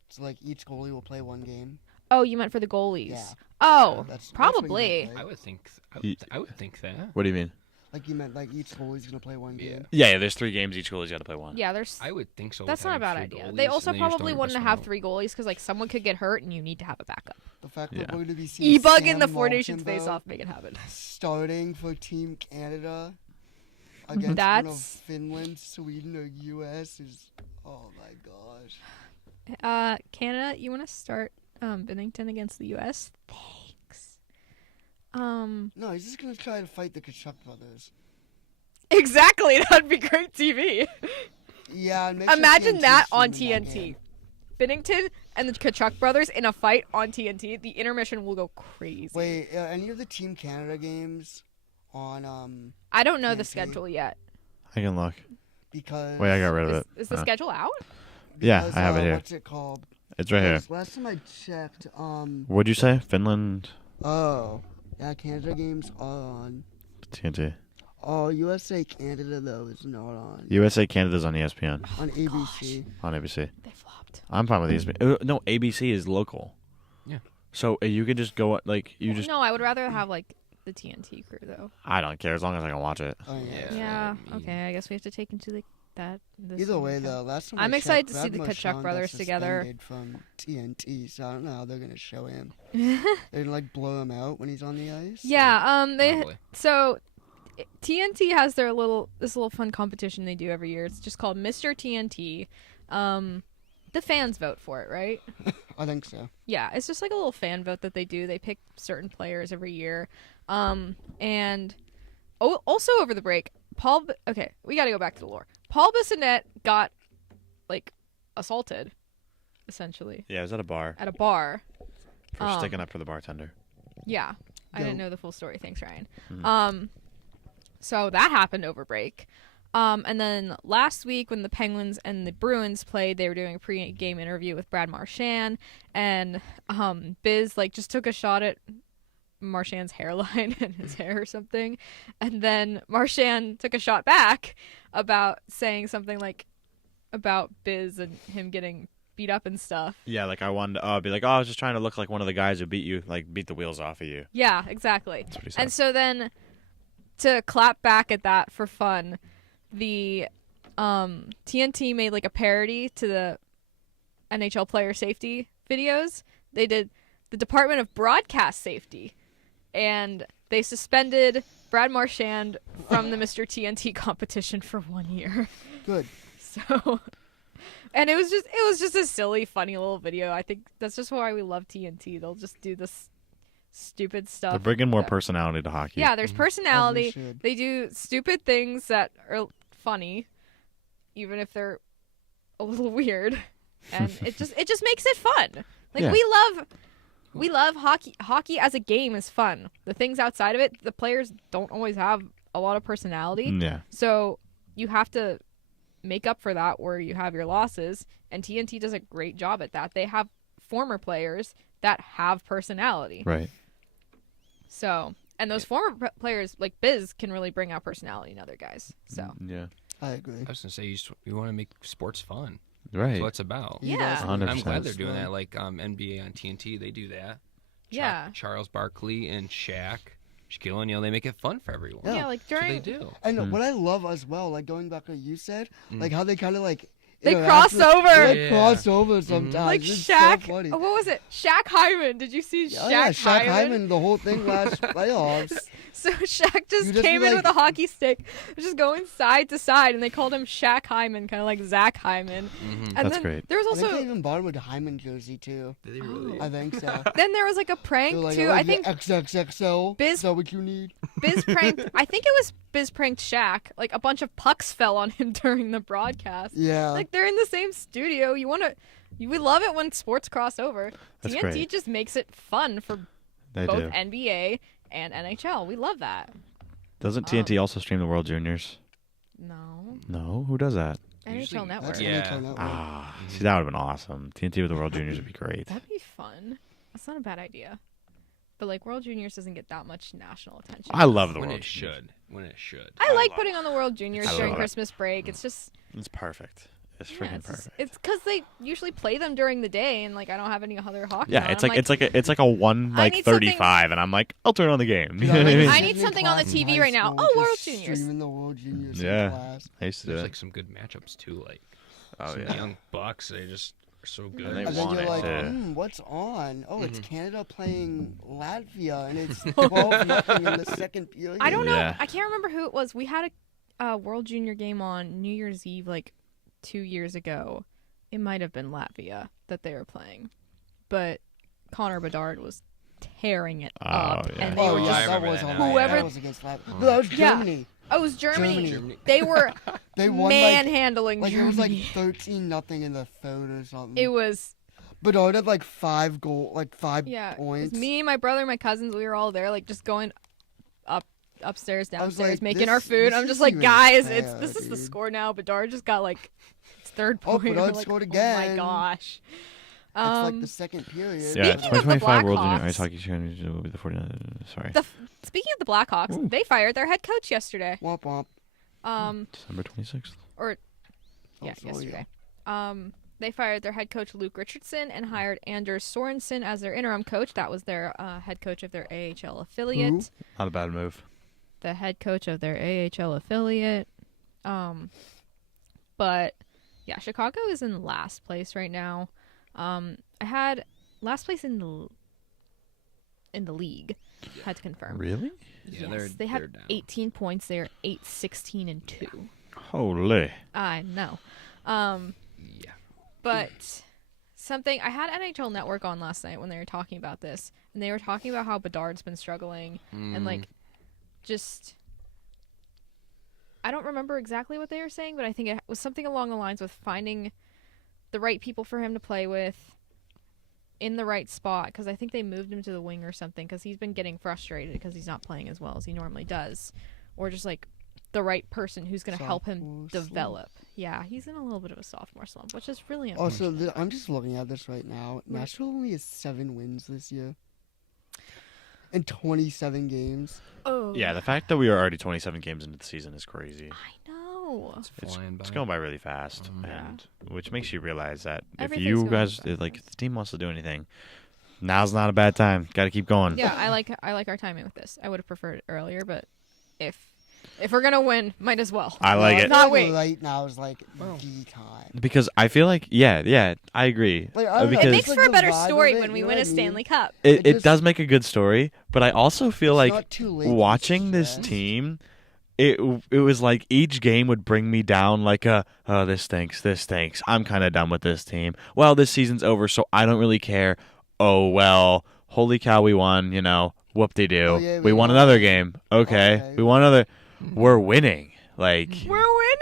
So like each goalie will play one game. Oh, you meant for the goalies? Yeah. Oh, That's what you probably. meant, right? I would think. Ye- I would think that. What do you mean? Like you meant like each goalie's gonna play one Yeah. game. Yeah, there's 3 games. Each goalie's got to play one. Yeah, there's. I would think so. That's with not a bad having 3 idea. goalies, They also and then you just probably don't want to miss have out. 3 goalies because like someone could get hurt and you need to have a backup. The fact Yeah. we're going to be seeing E-bug in Sam the Four Nations Malkin, though, Faceoff, make it happen. starting for Team Canada against one That's- of Finland, Sweden, or US is oh my gosh. Canada, you want to start Bennington against the U.S.? Thanks. No, he's just gonna try to fight the Kachuk brothers. Exactly. That'd be great TV. Yeah, and make sure Imagine TNT that is on streaming that TNT. game. Bennington and the Kachuk brothers in a fight on TNT. The intermission will go crazy. Wait, any of the Team Canada games on I don't know the TNT? schedule yet. I can look. because Wait, I got rid of it. Is the Uh, schedule out? Yeah, because, I have it here. What's it called? It's right here. Because last time I checked, What'd you say? Finland, oh, yeah, Canada games are on. TNT. Oh, USA Canada though is not on. USA Canada's on ESPN On ABC. on ABC. They flopped. I'm fine with ESPN. No, ABC is local. Yeah. So you could just go like you just. No, I would rather have like the TNT crew though. I don't care as long as I can watch it. Oh yeah. Yeah. I mean- Okay. I guess we have to take into that. This Either way into though, account. last time I'm I excited checked, to see the Brad Kachuk Marchand brothers got together. suspended from TNT, so I don't know how they're gonna show him. They're gonna like blow him out when he's on the ice. Yeah. They Probably. so TNT has their this little fun competition they do every year. It's just called Mr. TNT. The fans vote for it, right? I think so. Yeah, it's just like a little fan vote that they do. They pick certain players every year. And also over the break, okay, we got to go back to the lore. Paul Bissonnette got like assaulted essentially Yeah, it was at a bar at a bar. for sticking up for the bartender. Yeah. I didn't Yo. know the full story. Thanks, Ryan. Mhm. So that happened over break. And then last week when the Penguins and the Bruins played, they were doing a pre-game interview with Brad Marchand, and Biz like just took a shot at Marchand's hairline and his hair or something, and then Marchand took a shot back about saying something like about Biz and him getting beat up and stuff. Yeah, like I wanted to be like, oh, I was just trying to look like one of the guys who beat you, like beat the wheels off of you. Yeah, exactly. That's what he said. And so then to clap back at that for fun, the TNT made like a parody to the NHL player safety videos. They did the Department of Broadcast Safety, and they suspended Brad Marchand from the Mr. TNT competition for 1 year. Good. So, and it was just a silly, funny little video. I think that's just why we love TNT. They'll just do this stupid stuff. They're bringing more that- personality to hockey. Yeah, there's personality. should. They do stupid things that are funny, even if they're a little weird, and it just makes it fun. Like Yeah. we love hockey. Hockey as a game is fun. The things outside of it, the players don't always have a lot of personality, Yeah. so you have to make up for that where you have your losses. And TNT does a great job at that. They have former players that have personality. Right. So, and those former players like Biz can really bring out personality in other guys. So, Yeah. I agree. I was gonna say you want to make sports fun. Right. That's what it's about. You Yeah. guys 100%. I'm glad they're Sports doing fun. that. Like NBA on TNT, they do that. yeah. Charles Barkley and Shaq, Shaquille O'Neal, they make it fun for everyone. Yeah. Yeah, like That's what they during do. And Mm. what I love as well, like going back to what you said, Mm. like how they kind of like They interact cross with- over. They like Yeah. cross over sometimes. like It's Shaq. So funny. Oh, what was it? Shaq Hyman. Did you see Oh, yeah, Shaq Shaq Hyman, the whole thing last playoffs. So Shaq just You just came be in like- with a hockey stick, just going side to side, and they called him Shaq Hyman, kind of like Zach Hyman. Mm-hmm. And That's then great. there was I think they also even bought him with a Hyman jersey too. Did they really? I think so. then there was like a prank They're like, too. oh, I yeah, think XXXL. Biz- Is that what you need? Biz pranked. I think it was Biz pranked Shaq. Like a bunch of pucks fell on him during the broadcast. Yeah. Like they're in the same studio. We love it when sports cross over. That's TNT great. just makes it fun for They both do. NBA and NHL. We love that. Doesn't TNT also stream the World Juniors? No, No, who does that? Usually- NHL Network. That's Yeah. NHL Network. Ah, see, that would have been awesome. TNT with the World Juniors would be great. That'd be fun. That's not a bad idea. But like World Juniors doesn't get that much national attention. I love the When World it Juniors. should. When it should. I like love putting on the World Juniors I during love it. Christmas break. It's just It's perfect. It's yeah, freaking it's just- perfect. it's because they usually play them during the day, and like I don't have any other hockey. Yeah, on. it's I'm like it's like a one I like need something- 35, and I'm like, I'll turn on the game. You Dude, know what I mean? I sitting need in something on the class TV in right high now. school Oh, just World Juniors. Streaming the World Juniors Yeah. in class. I used to do There's that. like some good matchups too. Like Oh some yeah. young Bucks. They just are so good. And they And then want you're it, like, too. what's on? Oh, it's Mhm. Canada playing Latvia, and it's 12-0 in the second period. I don't know. Yeah. I can't remember who it was. We had a World Junior game on New Year's Eve like 2 years ago. It might have been Latvia that they were playing, but Connor Bedard was tearing it Oh, up, yeah. and they Oh, were yeah, just I that remember was that on now. Whoever- that was against Latvia. No, that was Yeah. Germany. oh, it was Germany. Germany. They were They won manhandling like it Germany. was like 13-0 in the third or something. It was Bedard had like 5 5 yeah. It was points. me, my brother, my cousins. We were all there, like just going upstairs, I was downstairs, like, making this- this, our food. this I'm just isn't like, even guys, fair, this is the dude. score now. Bedard just got like his third Oh, point. We're Bedard like, scored Oh again. my gosh. It's like the second period. Yeah, Speaking of the 2025 World Junior Blackhawks- Ice Hockey Championship will be the 49ers. Sorry. Speaking of the Blackhawks, Ooh. they fired their head coach yesterday. Womp womp. December 26th. Or Oh, yeah, sorry, yesterday. They fired their head coach Luke Richardson and hired Anders Sorensen as their interim coach. That was their head coach of their AHL affiliate. Who? Not a bad move. The head coach of their AHL affiliate. But yeah, Chicago is in last place right now. I had last place in the league. Had to confirm. Really? Yeah, Yes, they they're have down. 18 points. They're 8-16-2. Holy. I know. Yeah. But something I had NHL Network on last night when they were talking about this, and they were talking about how Bedard's been struggling and like just I don't remember exactly what they were saying, but I think it was something along the lines with finding the right people for him to play with in the right spot, because I think they moved him to the wing or something because he's been getting frustrated because he's not playing as well as he normally does, or just like the right person who's going to help him Sophomore slump. develop. Yeah, he's in a little bit of a sophomore slump, which is really Oh, so unfortunate. I'm just looking at this right now. Nashville only has 7 wins this year. In 27 games. Oh, Yeah, the fact that we are already 27 games into the season is crazy. I know. It's flying by. It's going by really fast, Yeah. and which makes you realize that if Everything's you going guys, fast. like, if the team wants to do anything, now's not a bad time. Got to keep going. Yeah, I like our timing with this. I would have preferred it earlier, but if we're gonna win, might as well. I like I it feel Not like wait. right now is like Oh. the time. because I feel like, yeah, I agree. Like, I don't know, because It it's makes like for a the better vibe of story it, when we you know win what a I mean? Stanley Cup. it just- does make a good story, but I also feel It's like not too late to watching this stress. team, it was like each game would bring me down like oh, this stinks. I'm kind of done with this team. Well, this season's over, so I don't really care. Oh, well, holy cow, we won, whoop-de-doo. Oh, yeah, we we won won. another game. Okay, we won another. We're winning. Like, We're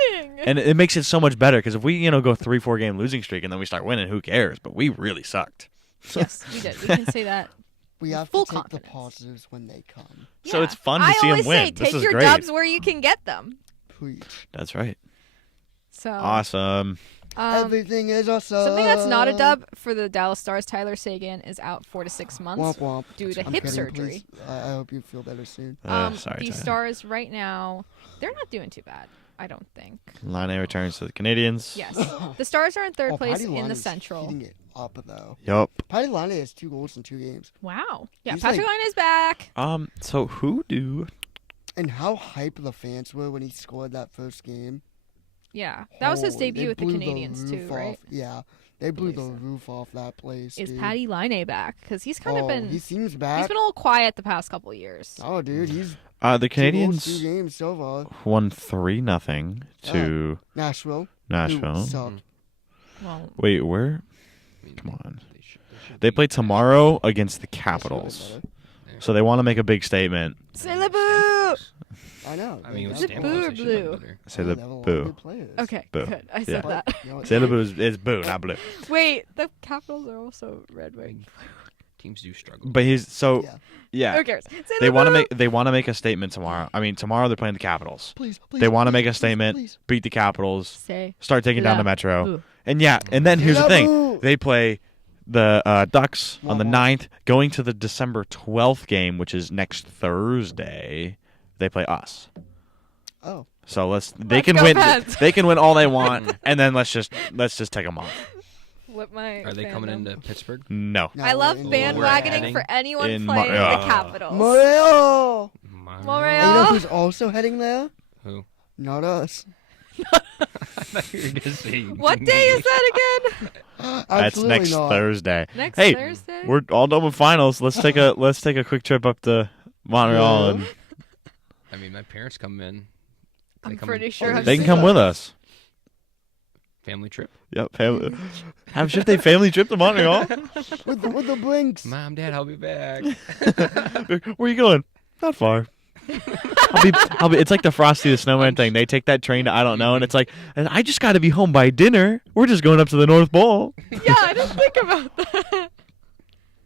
winning. and it makes it so much better because if we, go 3-4 game losing streak and then we start winning, who cares? But we really sucked. Yes, we did. We can say that. We with have full to take the confidence. positives when they come. So Yeah. it's fun to I see 'em always win. say, This take is your great. dubs where you can get them. Preach. That's right. So Awesome. Everything is awesome. something that's not a dub for the Dallas Stars. Tyler Sagan is out 4 to 6 months Womp womp. due to I'm hip kidding, surgery. please. I hope you feel better soon. Sorry, The Tyler. Stars right now, they're not doing too bad. I don't think. Line A returns to the Canadians. Yes, the Stars are in third Oh, place Patty in Laine the is Central. heating it up though. Yup. Patty Laine has 2 goals in 2 games. Wow. Yeah, He's Patrick like- Laine is back. So who do? And how hype the fans were when he scored that first game. Yeah, that was his Holy, debut they with the blew Canadians too, roof right? off. Yeah. They blew the Lisa. roof off that place. Is dude. Patty Line back? Because he's kind of been He seems he's back. been a little quiet the past couple of years. Oh, dude, he's The 2 goals, 2 Canadians games so far. won 3-0 to Nashville. Nashville. Who sucked. Well, Wait, where? I mean, Come on. should They be play better. tomorrow against the That's Capitals. really So they want to make a big statement. say the boo. better. I know. I mean, with Is it Stamkos, boo or they should have blue? done better. Say They the have a lot of boo. good players. Okay, Boo. good. I Yeah. said But, that. you know what? Say the boo is boo, not blue. Wait, the Capitals are also red, white. Teams do struggle. But he's so Yeah. yeah. Who cares? Say They the want to boo. make a statement tomorrow. I mean, tomorrow they're playing the Capitals. Please, please. They want to please, make a please, statement, please. beat the Capitals, Say start taking down La the Metro. boo. And yeah, and then here's the La thing. boo. They play the Ducks on the Wah-wah. 9th, going to the December 12th game, which is next Thursday. They play us. Oh. So they Let's can go win. Pens. They can win all they want, and then let's just take them off. Flip my. Are they coming fandom. into Pittsburgh? No. No, I love we're in- bandwagoning heading for anyone in playing Montreal. the Capitals. Montreal. Montreal. And you know who's also heading there? Who? Not us. I thought you were gonna say What day is that again? That's Absolutely next not. Thursday. Next Hey, Thursday. We're all done with finals. Let's take a quick trip up to Montreal, and I mean, my parents come in. I'm come pretty in- sure. Oh, they can come with us. Family trip. Yep. Have shift a family trip to Montreal. With the Brinks. Mom, Dad, I'll be back. Where you going? Not far. I'll be. It's like the Frosty the Snowman thing. They take that train to I don't know, and it's like, and I just got to be home by dinner. We're just going up to the North Pole. Yeah, I didn't think about that.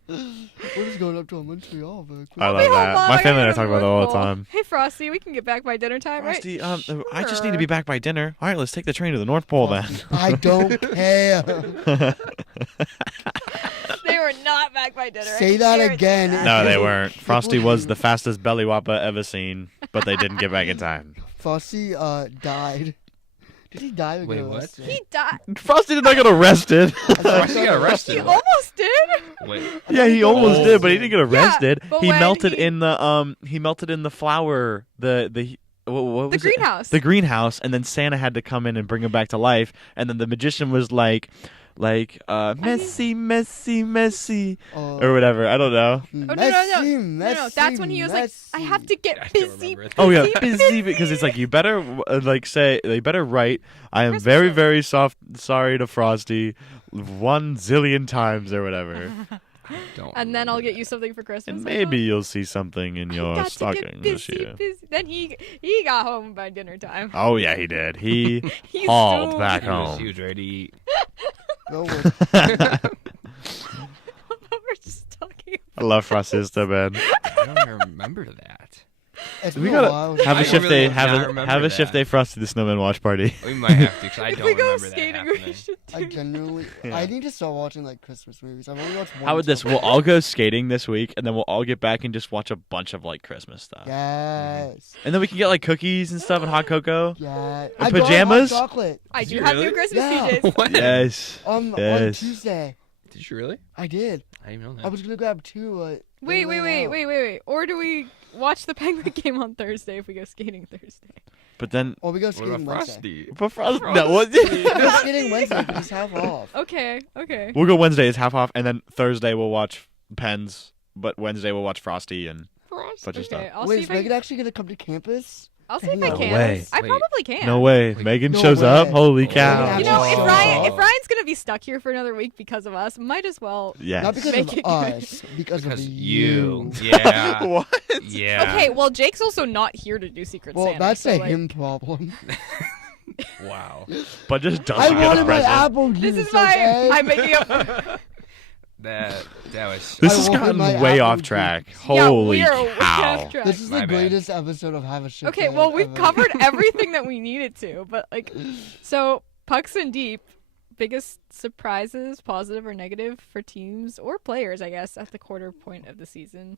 We're just going up to Montreal very quick. I love Hey, hold that. on, My I family and I gotta talk go about to that all the North Pole. time. Hey, Frosty, we can get back by dinner time, Frosty, right? I just need to be back by dinner. All right, let's take the train to the North Pole then. I don't care. They were not back by dinner. I Say can that guarantee again. that. No, they weren't. Frosty was the fastest belly whopper ever seen, but they didn't get back in time. Frosty died. Did he die? Or Wait, get what? arrested? He died. Frosty did not get arrested. Frosty got He arrested. almost did. Wait, Yeah, he almost did, but he didn't get arrested. but He when melted he- in the flower, what was The it? greenhouse. The greenhouse, and then Santa had to come in and bring him back to life, and then the magician was like messy, messy, messy, or whatever. I don't know. Oh, Messy, no. That's when he was like, I have to I get don't busy. remember it. Oh yeah, busy, busy because it's like you better say they better write. I am Christmas very tree. very sorry to Frosty, 1 zillion times or whatever, Don't. And then I'll remember get you something for Christmas. and I maybe thought. you'll see something in I your got to stocking get this busy, year. busy. Then he got home by dinner time. Oh yeah, he did. He He's hauled so- back He was, home. he was ready. Go with We're just talking. I love Frosty so bad. I don't remember that. It's We been gotta a while. have a I shift really day. would not Have a remember shift that. day Frosty the Snowman watch party. We might have to, because I If don't we go remember that skating, we happening. should I do. genuinely, Yeah. I need to start watching like Christmas movies. I've only watched one. How would this? so We'll far. all go skating this week, and then we'll all get back and just watch a bunch of like Christmas stuff. Yes. And then we can get like cookies and stuff and hot cocoa. Yeah. And I brought hot pajamas? chocolate. I Did do you have really? new Christmas Yeah. PJs. What? Yes. On Yes. Tuesday. Did you really? I did. I didn't know that. I was gonna grab two. Wait. they ran out. Or do we watch the Penguin game on Thursday if we go skating Thursday? But then, Or we go What skating about Wednesday. Frosty? but Frosty, no, what? We go skating Wednesday because it's half off. Okay. We'll go Wednesday. It's half off, and then Thursday we'll watch Pens. But Wednesday we'll watch Frosty and bunch of stuff. Okay, I'll Wait, see is if I Megan actually gonna come to campus? I'll see if I No can. way. I Wait. probably can. No way, Wait, Megan no shows up. way. Holy Oh. cow! You know, Oh. if Ryan's gonna be stuck here for another week because of us, might as well. Yes. Not because Make of it good. us, because Because of you. you. Yeah. What? Yeah. Okay, well, Jake's also not here to do Secret Well, Santa. that's so, a like, him problem. Wow. But just I doesn't get a wanted my present. apple juice. This is my. okay? I'm making up. That was. This I has wanted gotten my way apple off juice. track. Yeah, Holy we are way cow! off track. This is My the bad. greatest episode of Have a Shit. Okay, Day well, we've ever. covered everything that we needed to, but like, so pucks and deep, biggest surprises, positive or negative for teams or players, I guess, at the quarter point of the season.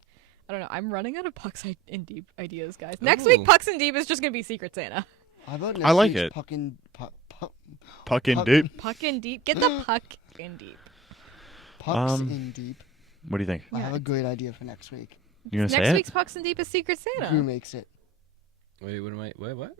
I don't know. I'm running out of pucks and deep ideas, guys. Next week, Ooh. pucks and deep is just gonna be Secret Santa. How about I like next week's it. Puck Pucking deep. Puck and deep. Get the puck in deep. Pucks Um, in deep. What do you think? I Yeah, have a great idea for next week. You gonna say Next it? week's pucks and deep is Secret Who Santa. makes it? Wait, what am I? What?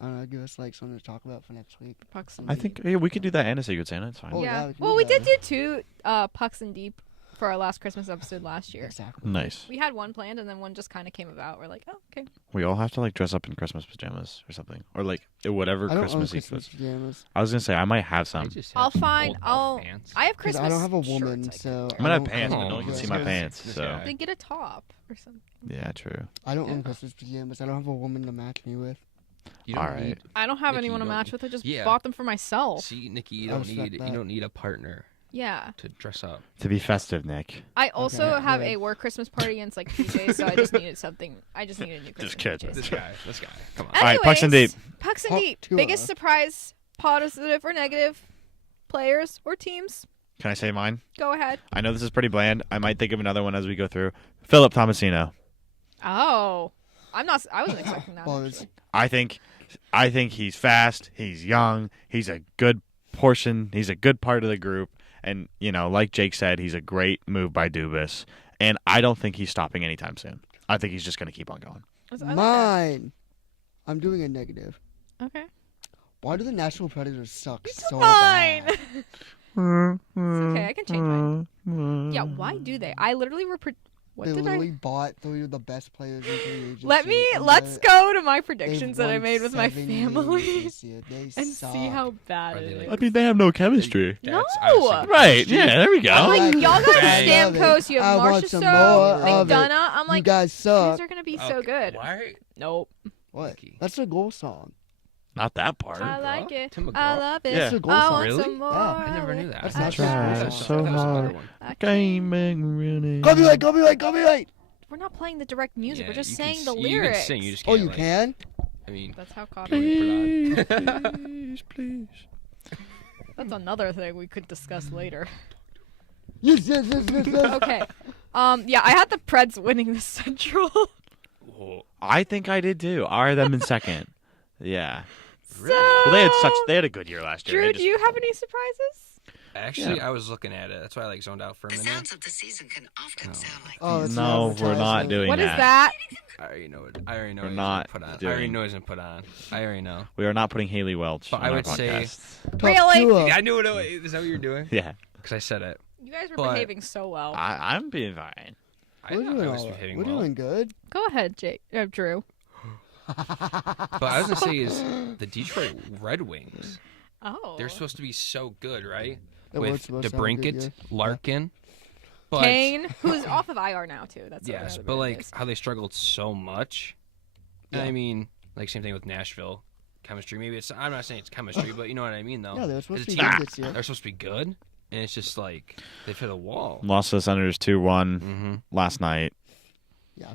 I don't know, give us like something to talk about for next week. Pucks and I deep. think we could do that and a Secret Santa. It's fine. Oh, yeah. yeah, we can Well, do we that. did do 2 pucks and deep for our last Christmas episode last year. Exactly. Nice. We had one planned, and then one just kind of came about. We're like, oh, okay. We all have to like dress up in Christmas pajamas or something, or like whatever I don't own Christmassy Christmas clothes. pajamas. I was gonna say I might have I some. just I'll have find. fold-out pants. I have 'Cause Christmas. I don't have a woman, shorts I so could I'm wear. gonna have don't pants, but own no one can see Christmas my This pants. guy. So Then get a top or something. yeah, true. I don't Yeah. own Christmas pajamas. I don't have a woman to match me with. You don't All right. need. I don't have Nikki, anyone to you don't match need- with. I just Yeah. bought them for myself. See, Nikki, you I don't respect need. that. You don't need a partner Yeah. to dress up. To be festive, Nick. I also Okay, have good. a work Christmas party and it's like PJs, so I just needed something. I just needed a new Christmas Just kidding. PJs. This guy. Come on. All right, pucks and Anyways, deep. Pucks and Puck deep. to Biggest us. surprise, positive or negative, players or teams. Can I say mine? Go ahead. I know this is pretty bland. I might think of another one as we go through. Philip Tomasino. Oh, I'm not. I wasn't expecting that. Buzz. actually. I think he's fast. He's young. He's a good portion. He's a good part of the group. And like Jake said, he's a great move by Dubas. And I don't think he's stopping anytime soon. I think he's just going to keep on going. I like that. Mine. I'm doing a negative. Okay. Why do the Nashville Predators suck It's so fine. bad? It's okay. I can change mine. Yeah. Why do they? I literally were. What They did literally I? bought 3 of the best players in free agency. Let's go to my They've predictions that I won made with my 7 games family this year. They and suck. see how bad Are it they is. like- I mean, they have no chemistry. No! I was thinking Right. chemistry. Yeah, there we go. I'm like, Exactly. y'all got I love it. Stamkos, you have I want Marcia some So, more of it. McDonough. I'm You like, guys these suck. are gonna be so Okay, good. Why? Nope. What? Nikki. That's a goal song. Not that part. I like McGraw? it. Tim I McGraw? love it. Yeah. That's a goal I song. want Really? some more. Yeah. I never knew that. That's I not thought true. that was So another hard. one. I can't- Gaming running. Go be right, go be right, go be right. We're not playing the direct music. Yeah, We're just you can saying the s- lyrics. You can sing. You just Oh, can't. you like, can? I mean, That's how Please, copyright. please, please. That's another thing we could discuss later. Yes, yes, yes, yes, yes. Okay. Yeah, I had the Preds winning the Central. I think I did too. Are them in second? Yeah. So, Well, they had a good year last year. Drew, They do just- you have any surprises? actually, Yeah. I was looking at it. That's why I zoned out for a The minute. sounds of the season can often sound like Oh, it's No, an we're not advertisement. doing What is that. that? I already know it. I already know We're it not isn't put on. I doing- already know it isn't put on. I already know. We are not putting Haley Welch But on I our would say- podcast. Top Really? duo. I knew it. Is that what you're doing? Yeah. Because I said it. You guys were But- behaving so well. I'm being fine. I We're know doing I was all right. behaving We're well. doing good. Go ahead, Drew. But I was gonna say is the Detroit Red Wings. Oh. They're supposed to be so good, right? It was With supposed to have a good DeBrincat, year. Larkin. But Kane, who's off of IR now too. That's yes, what but it like is. how they struggled so much. And Yeah. I mean, like same thing with Nashville. Chemistry, maybe it's. I'm not saying it's chemistry, but you know what I mean, though. Yeah, they were supposed As to a be team, good this year. they're supposed to be good, and it's just like they've hit a wall. Lost to the Senators 2-1 Mm-hmm. last night. Yeah.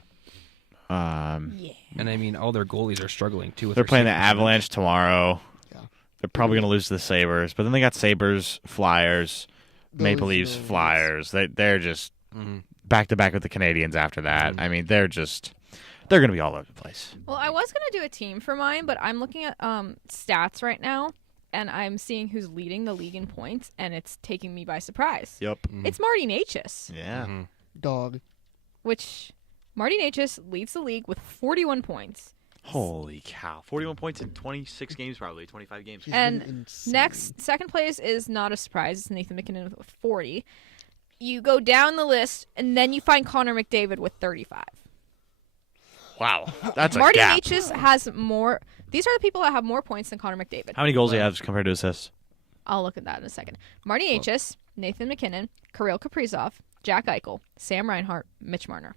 Yeah. And I mean, all their goalies are struggling too. With They're their playing the safety Avalanche tomorrow. Yeah. They're probably going to lose to the Sabres, but then they got Sabres, Flyers, Maple Those Leafs, Leafs. Flyers. They're just Mhm. back to back with the Canadians after that. Mhm. I mean, they're going to be all over the place. Well, I was gonna do a team for mine, but I'm looking at stats right now, and I'm seeing who's leading the league in points, and it's taking me by surprise. Yep. It's Marty Natchez, Yeah. Mhm. Dog. which Marty Natchez leads the league with 41 points. Holy cow. 41 points in 26 games, probably. 25 games. He's And been insane. Next, second place is not a surprise. It's Nathan McKinnon with 40. You go down the list, and then you find Connor McDavid with 35. Wow. That's a Marty gap. Natchez has more. These are the people that have more points than Connor McDavid. How many goals do you have compared to assists? I'll look at that in a second. Marty Natchez, Nathan McKinnon, Kirill Kaprizov, Jack Eichel, Sam Reinhart, Mitch Marner.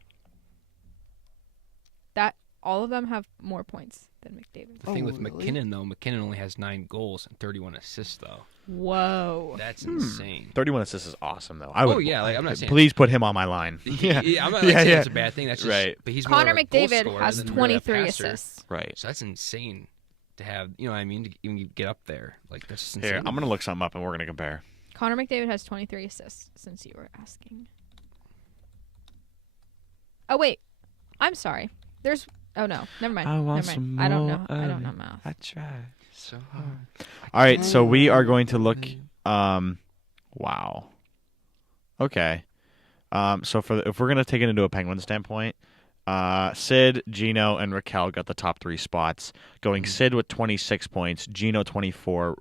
That all of them have more points than McDavid. The thing with really? McKinnon though, McKinnon only has 9 goals and 31 assists though. Whoa. That's insane. 31 assists is awesome, though. Oh yeah, like I'm not saying. Please put him on my line. Yeah, I'm not like, saying it's a bad thing. That's just. Right. But he's Connor more of a goal McDavid scorer has than really a 23 passer. assists. Right. So that's insane to have. You know what I mean? To even get up there, like that's just insane. Here, I'm going to look something up and we're going to compare. Connor McDavid has 23 assists since you were asking. Oh wait. I'm sorry. There's Oh no. Never mind. I want Never some mind. I don't more know. I of don't know it. math. I try. so hard. All right, so we are going to look. Wow. Okay. So if we're gonna take it into a Penguin standpoint, Sid, Gino, and Raquel got the top 3 spots. Going Sid with 26 points, Gino 24,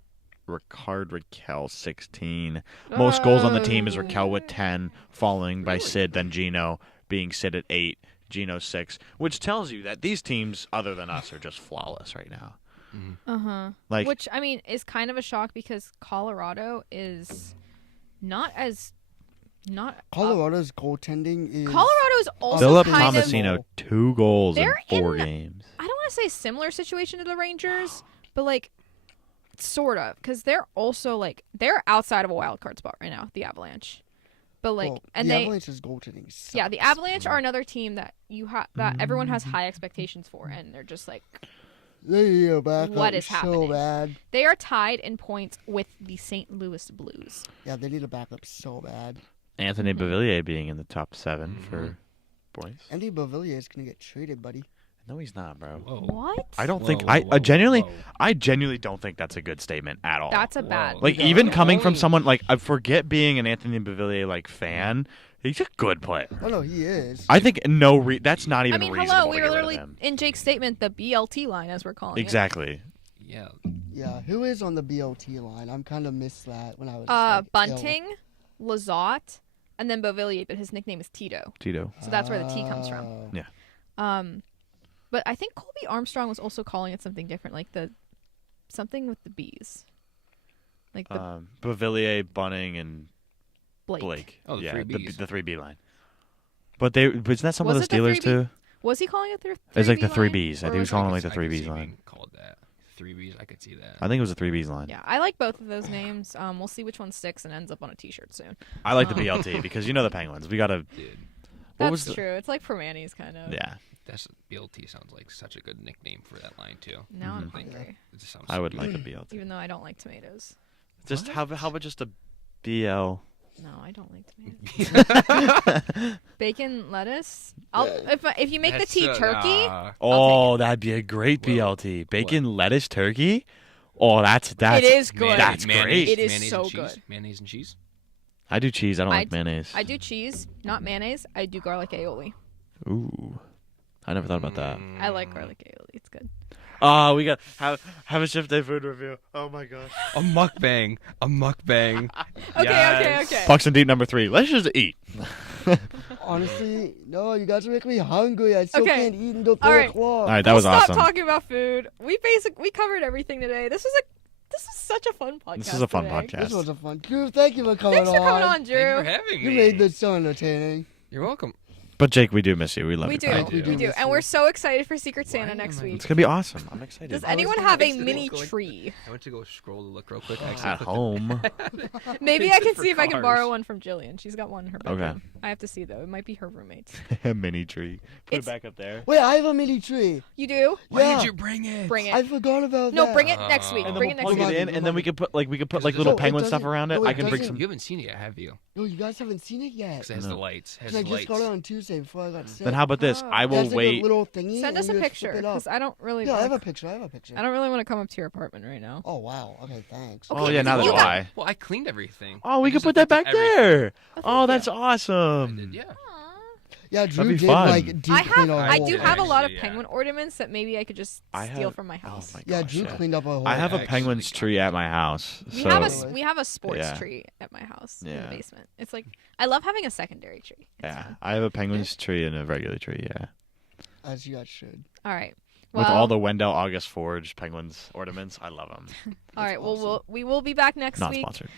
Raquel 16. Most goals on the team is Raquel with 10, following by Sid, then Gino, being Sid at 8, Gino 6, which tells you that these teams, other than us, are just flawless right now. Like, Which, I mean, is kind of a shock because Colorado is not as Colorado's goaltending is. Colorado's also Philip kind of. Tomasino, 2 goals in They're 4 in- games. I don't want to say similar situation to the Rangers, but like sort of, because they're also like they're outside of a wild card spot right now, the Avalanche. But like, Well, and the they, Avalanche's goaltending sucks. yeah, the Avalanche are another team that that everyone has high expectations for, and they're just like They need a backup What is so happening? bad. they are tied in points with the St. Louis Blues. Yeah, they need a backup so bad. Anthony Beauvillier being in the top 7 for points. Andy Beauvillier is gonna get traded, buddy. No, he's not, bro. Whoa. What? I don't Whoa, think whoa, whoa, genuinely whoa. I genuinely don't think that's a good statement at all. That's a Whoa. bad. like Yeah. even coming from Only- someone like I forget being an Anthony Beauvillier like fan. He's a good player. Oh no, he is. I think that's not I even mean, reasonable hello, to we get were rid of literally him. in Jake's statement, the BLT line, as we're calling Exactly. Yeah. Yeah, who is on the BLT line? I'm kind of missed that when I was. it. like, ill. Bunting, Lizotte, and then Beauvillier, but his nickname is Tito, Tito. so that's where the T comes from. Oh. But I think Colby Armstrong was also calling it something different, like something with the B's, like the Beauvillier, Bunning, and Blake. Blake. Oh, the yeah, three Bs. the 3B line. But isn't that some Was of it the the Steelers 3B? too? Was he calling it their? It's like the 3B line? 3Bs. I Or think he was was calling it I like the could- I could 3Bs see line. being called that. 3Bs, I could see that. I think it was the 3Bs line. Yeah, I like both of those names. We'll see which one sticks and ends up on a T-shirt soon. I like the BLT because you know the Penguins. We gotta. Dude, What That's was the- true. It's like for Manny's kind of. Yeah, that's BLT sounds like such a good nickname for that line too. Now I'm Mhm. hungry, It just sounds I so would good. like a BLT. even though I don't like tomatoes. Just how about just a BL? No, I don't like tomatoes. Bacon, lettuce. If you make the That's, tea turkey. Oh, that'd be a great Whoa. BLT. Bacon, lettuce, turkey. Oh, that's It is good. That's mayonnaise, great. It is mayonnaise so and cheese? good. Mayonnaise and cheese. I do cheese. I don't I like mayonnaise. I do cheese, not mayonnaise. I do garlic aioli. Ooh, I never thought about that. I like garlic aioli. It's good. Oh, we got have a shift day food review. Oh my gosh. A mukbang. A mukbang. Okay. Pucks and deep number 3. Let's just eat. Honestly, no, you guys are making me hungry. I still Okay. can't eat until 3 All right. o'clock. All right, that was Stop awesome. talking about food. We covered everything today. This was such a fun podcast. This is a fun today. podcast. This was a fun. Drew, thank you for coming Thanks for coming on, Thank you Drew. for having You me. made this so entertaining. You're welcome. But Jake, we do miss you. We love We you. do, pal. We we do do, miss and you. we're so excited for Secret Santa Why next am I- week. It's gonna be awesome. I'm excited. Does I was anyone gonna have a fix it mini real quick. tree? I went to go scroll to look real quick. I At accidentally home. Maybe Fix I it can for see if I can cars. borrow one from Jillian. She's got one in her Okay. bedroom. I have to see though. It might be her roommate's. Mini tree. Put It's- it back up there. Wait, I have a mini tree. You do? Why Yeah. did you bring it? Bring it. I forgot about No, that. bring it next week. And then Bring it next Plug week. it in, and then we could put like Because little No, it penguin stuff doesn't- around it. no, it I can bring doesn't. some. You haven't seen it yet, have you? No, you guys haven't seen it yet. Because it has No. the lights. It has 'Cause I the just got lights. it on Tuesday before I got sick. Then how about this? Oh. I It will has, like, wait. a little thingy, Send and us a you just picture flip it up. because I don't really. Yeah, I have like- a picture. I have a picture. I don't really want to come up to your apartment right now. Oh wow. Okay, thanks. Oh Okay, yeah, now you that's got- why. Well, I cleaned everything. Oh, we I could put that back disinfected there. thank Oh, that's you. everything. I did, awesome. yeah. Yeah, That'd Drew be did fun. like deep I clean our I whole do place. have a lot of Actually, yeah. penguin ornaments that maybe I could just I steal have- from my house. Oh my Yeah, gosh, Drew yeah. cleaned up our whole. I have a Actually penguin's got tree it. at my house. We So have a sports Yeah. tree at my house in Yeah. the basement. It's like I love having a secondary tree. It's yeah, fun. I have a penguin's tree and a regular tree. Yeah, As you guys should. All right. with Well, all the Wendell August Forge penguins ornaments. I love them. all right. Well, awesome. we will be back next Not week. sponsored.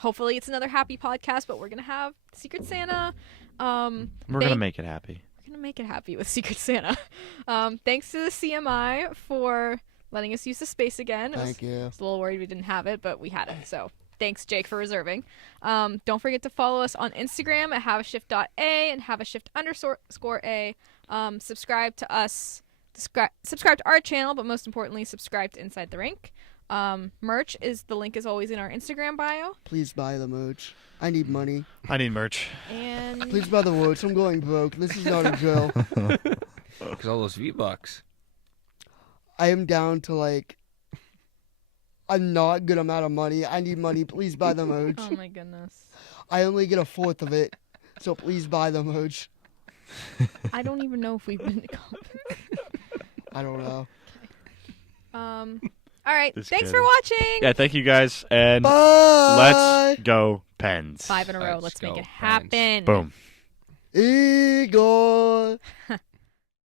Hopefully it's another happy podcast, but we're gonna have Secret Santa. We're They- gonna make it happy. We're gonna make it happy with Secret Santa. Thanks to the CMI for letting us use the space again. Thank you. I was a little worried we didn't have it, but we had it. So thanks, Jake, for reserving. Don't forget to follow us on Instagram at haveashift.a and haveashift_a. Subscribe to us. Subscribe to our channel, but most importantly, subscribe to Inside the Rink. Merch the link is always in our Instagram bio. Please buy the merch. I need money. I need merch. And Please buy the merch. I'm going broke. This is not a drill. Because all those V-Bucks. I am down to like a not good amount of money. I need money. Please buy the merch. oh my goodness. I only get a fourth of it, so please buy the merch. I don't even know if we've been to conference. I don't know. All right. This Thanks kid. for watching. Yeah, thank you guys, and Bye. let's go Pens. 5 in a row. Let's Let's make go, it Pens. happen. Boom. Igor.